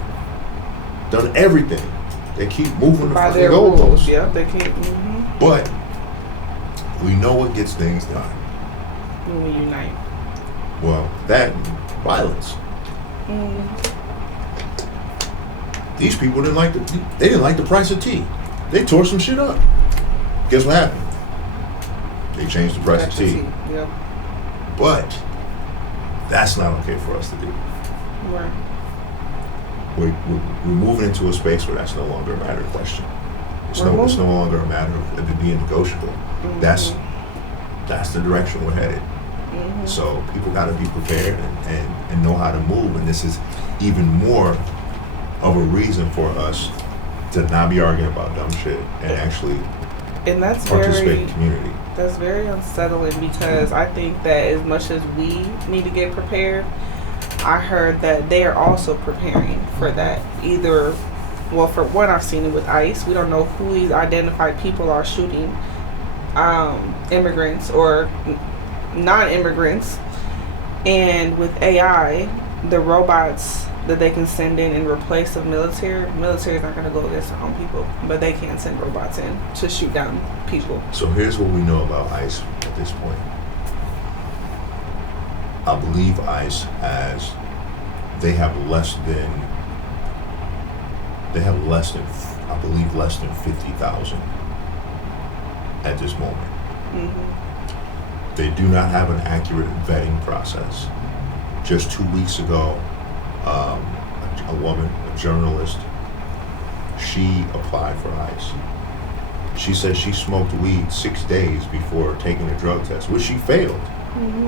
done everything. They keep moving the By fucking their goalposts. rules, yeah, they keep. But we know what gets things done. When we unite. Well, that violence. These people didn't like the price of tea. They tore some shit up. Guess what happened? They changed the price of tea. Yep. But that's not okay for us to do. Right. We're moving into a space where that's no longer a matter of question. It's no longer a matter of it being negotiable. That's the direction we're headed. So people got to be prepared and know how to move. And this is even more of a reason for us to not be arguing about dumb shit and actually participate in community. That's very unsettling because I think that as much as we need to get prepared, I heard that they are also preparing for that. Either, well, for one, I've seen it with ICE. We don't know who these identified people are shooting immigrants or non-immigrants. And with AI, the robots that they can send in replace the military is not going to go against their own people, but they can send robots in to shoot down people. So here's what we know about ICE at this point. I believe ICE they have less than I believe less than 50,000 at this moment. They do not have an accurate vetting process. Just 2 weeks ago, a woman, a journalist, she applied for ICE. She said she smoked weed 6 days before taking a drug test, which she failed.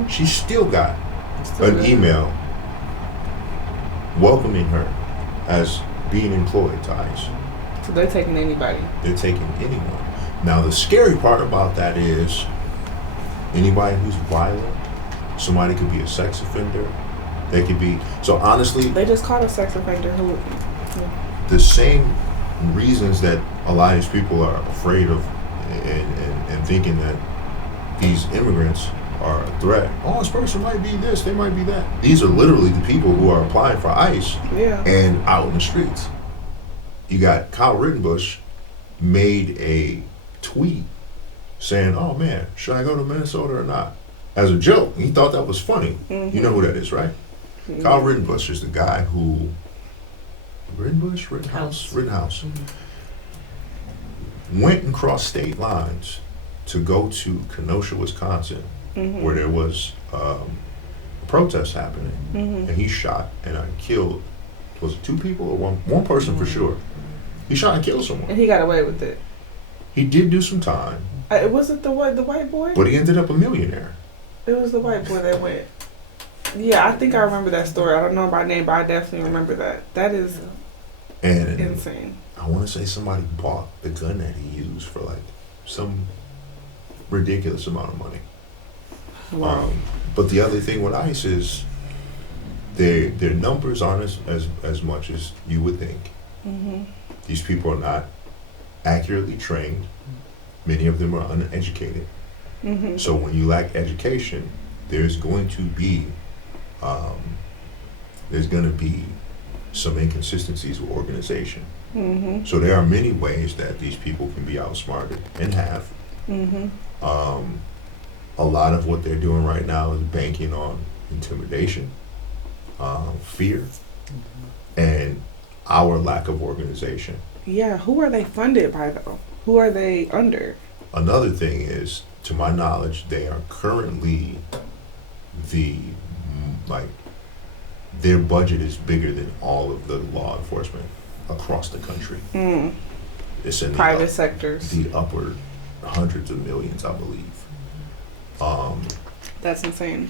She still got an email welcoming her as being employed to ICE. So they're taking anybody. They're taking anyone. Now the scary part about that is anybody who's violent, somebody could be a sex offender, they could be, so honestly, they just caught a sex offender who the same reasons that a lot of these people are afraid of and thinking that these immigrants are a threat. Oh, this person might be this, they might be that. These are literally the people who are applying for ICE and out in the streets. You got Kyle Rittenbush made a tweet saying, oh man, should I go to Minnesota or not? As a joke. He thought that was funny. You know who that is, right? Kyle Rittenbush is the guy who Rittenhouse went and crossed state lines to go to Kenosha, Wisconsin, where there was a protest happening, and he shot and killed. Was it 2 people or one person for sure? He shot and killed someone, and he got away with it. He did do some time. Was it the white boy? But he ended up a millionaire. It was the white boy that went. Yeah, I think I remember that story. I don't know by name, but I definitely remember that. That is insane. I want to say somebody bought the gun that he used for like some ridiculous amount of money. Wow. But the other thing with ICE is their numbers aren't as much as you would think. These people are not accurately trained. Many of them are uneducated. So when you lack education, there's going to be some inconsistencies with organization. So there are many ways that these people can be outsmarted and have. A lot of what they're doing right now is banking on intimidation, fear, and our lack of organization. Yeah, who are they funded by though? Who are they under? Another thing is, to my knowledge, they are currently their budget is bigger than all of the law enforcement across the country. It's in private sectors. The upward hundreds of millions, I believe. That's insane.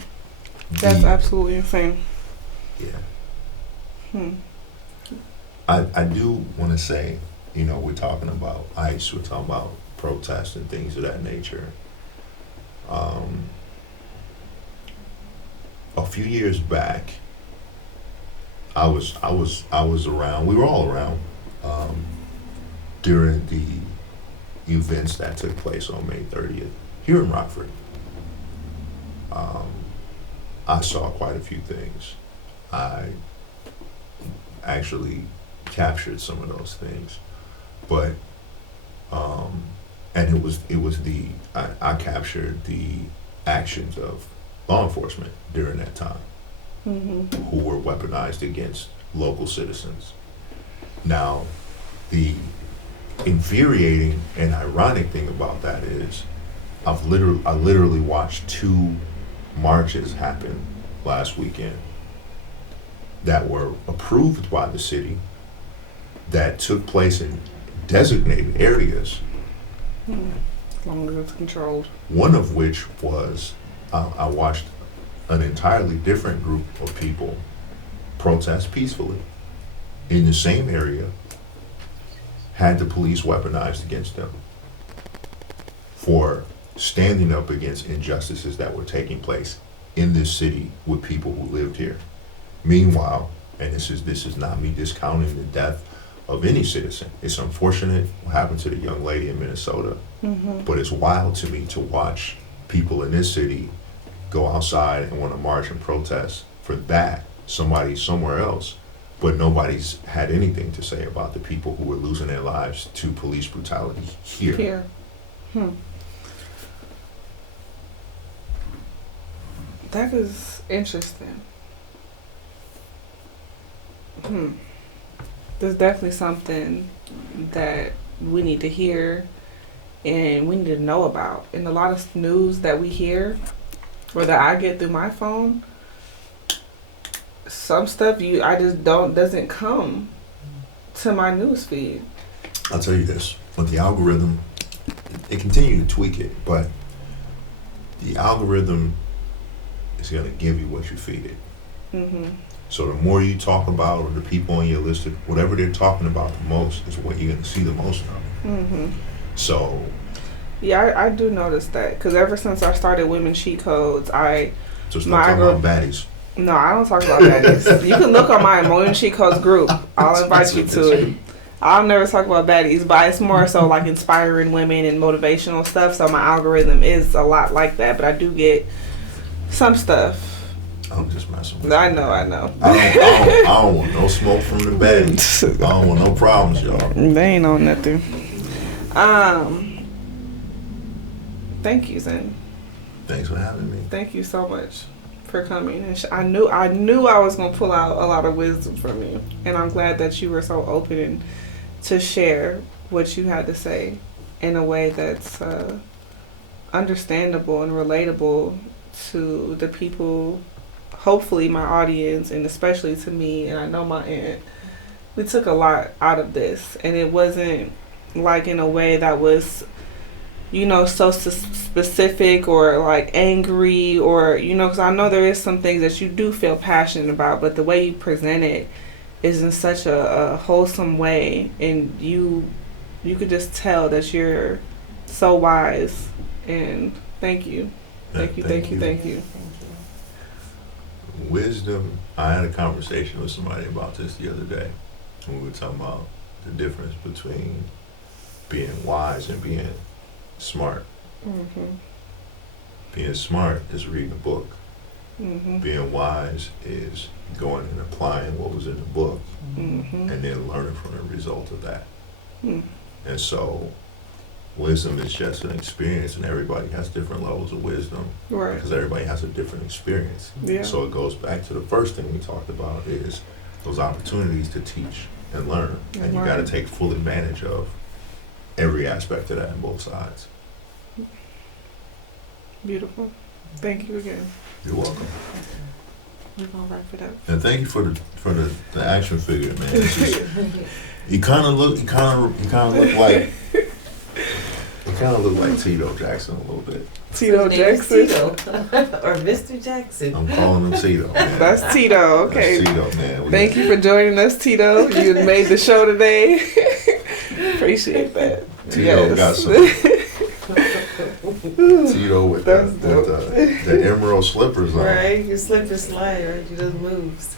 That's absolutely insane. Yeah. I do want to say, we're talking about ICE, we're talking about protests and things of that nature. A few years back, I was around. We were all around during the events that took place on May 30th here in Rockford. I saw quite a few things. I actually captured some of those things, but and it was I captured the actions of law enforcement during that time, who were weaponized against local citizens. Now, the infuriating and ironic thing about that is I literally watched 2 marches happen last weekend that were approved by the city, that took place in designated areas. As long as it's controlled. One of which was, I watched an entirely different group of people protest peacefully in the same area, had the police weaponized against them for standing up against injustices that were taking place in this city with people who lived here. Meanwhile, and this is not me discounting the death of any citizen. It's unfortunate what happened to the young lady in Minnesota, but it's wild to me to watch people in this city go outside and want to march and protest for that, somebody somewhere else, but nobody's had anything to say about the people who were losing their lives to police brutality here. That is interesting. There's definitely something that we need to hear and we need to know about. And a lot of news that we hear or that I get through my phone, some stuff doesn't come to my news feed. I'll tell you this, with the algorithm, they continue to tweak it, but the algorithm is going to give you what you feed it. So the more you talk about, or the people on your list, whatever they're talking about the most is what you're going to see the most of. So yeah, I do notice that, because ever since I started Women Cheat Codes, so stop talking about baddies. No, I don't talk about baddies. You can look on my Women Cheat Codes group. I'll invite you to it. I'll never talk about baddies, but it's more so like inspiring women and motivational stuff. So my algorithm is a lot like that, but I do get some stuff. I'm just messing with I know. I don't want no smoke from the baddies. I don't want no problems, y'all. They ain't on nothing. Thank you, Zen. Thanks for having me. Thank you so much for coming. And I knew I was gonna pull out a lot of wisdom from you, and I'm glad that you were so open to share what you had to say in a way that's understandable and relatable to the people, hopefully my audience, and especially to me, and I know my aunt. We took a lot out of this, and it wasn't like in a way that was, so specific or like angry or, because I know there is some things that you do feel passionate about, but the way you present it is in such a wholesome way, and you could just tell that you're so wise, and thank you. Thank you. Wisdom. I had a conversation with somebody about this the other day, when we were talking about the difference between being wise and being smart. Being smart is reading a book. Being wise is going and applying what was in the book, and then learning from the result of that. And so wisdom is just an experience, and everybody has different levels of wisdom, Right. because everybody has a different experience. Yeah. So it goes back to the first thing we talked about, is those opportunities to teach and learn, and you got to take full advantage of every aspect of that on both sides. Beautiful. Thank you again. You're welcome. We're gonna wrap it up. And thank you for the action figure, man. You kind of look like Tito Jackson a little bit. Tito His name is Jackson. Tito. Or Mr. Jackson. I'm calling him Tito. Man. That's Tito. Okay. That's Tito, man. Thank you for joining us, Tito. You made the show today. Appreciate that. Tito got some. Tito with the emerald slippers on. Right, you slip and slide, right? You just moves.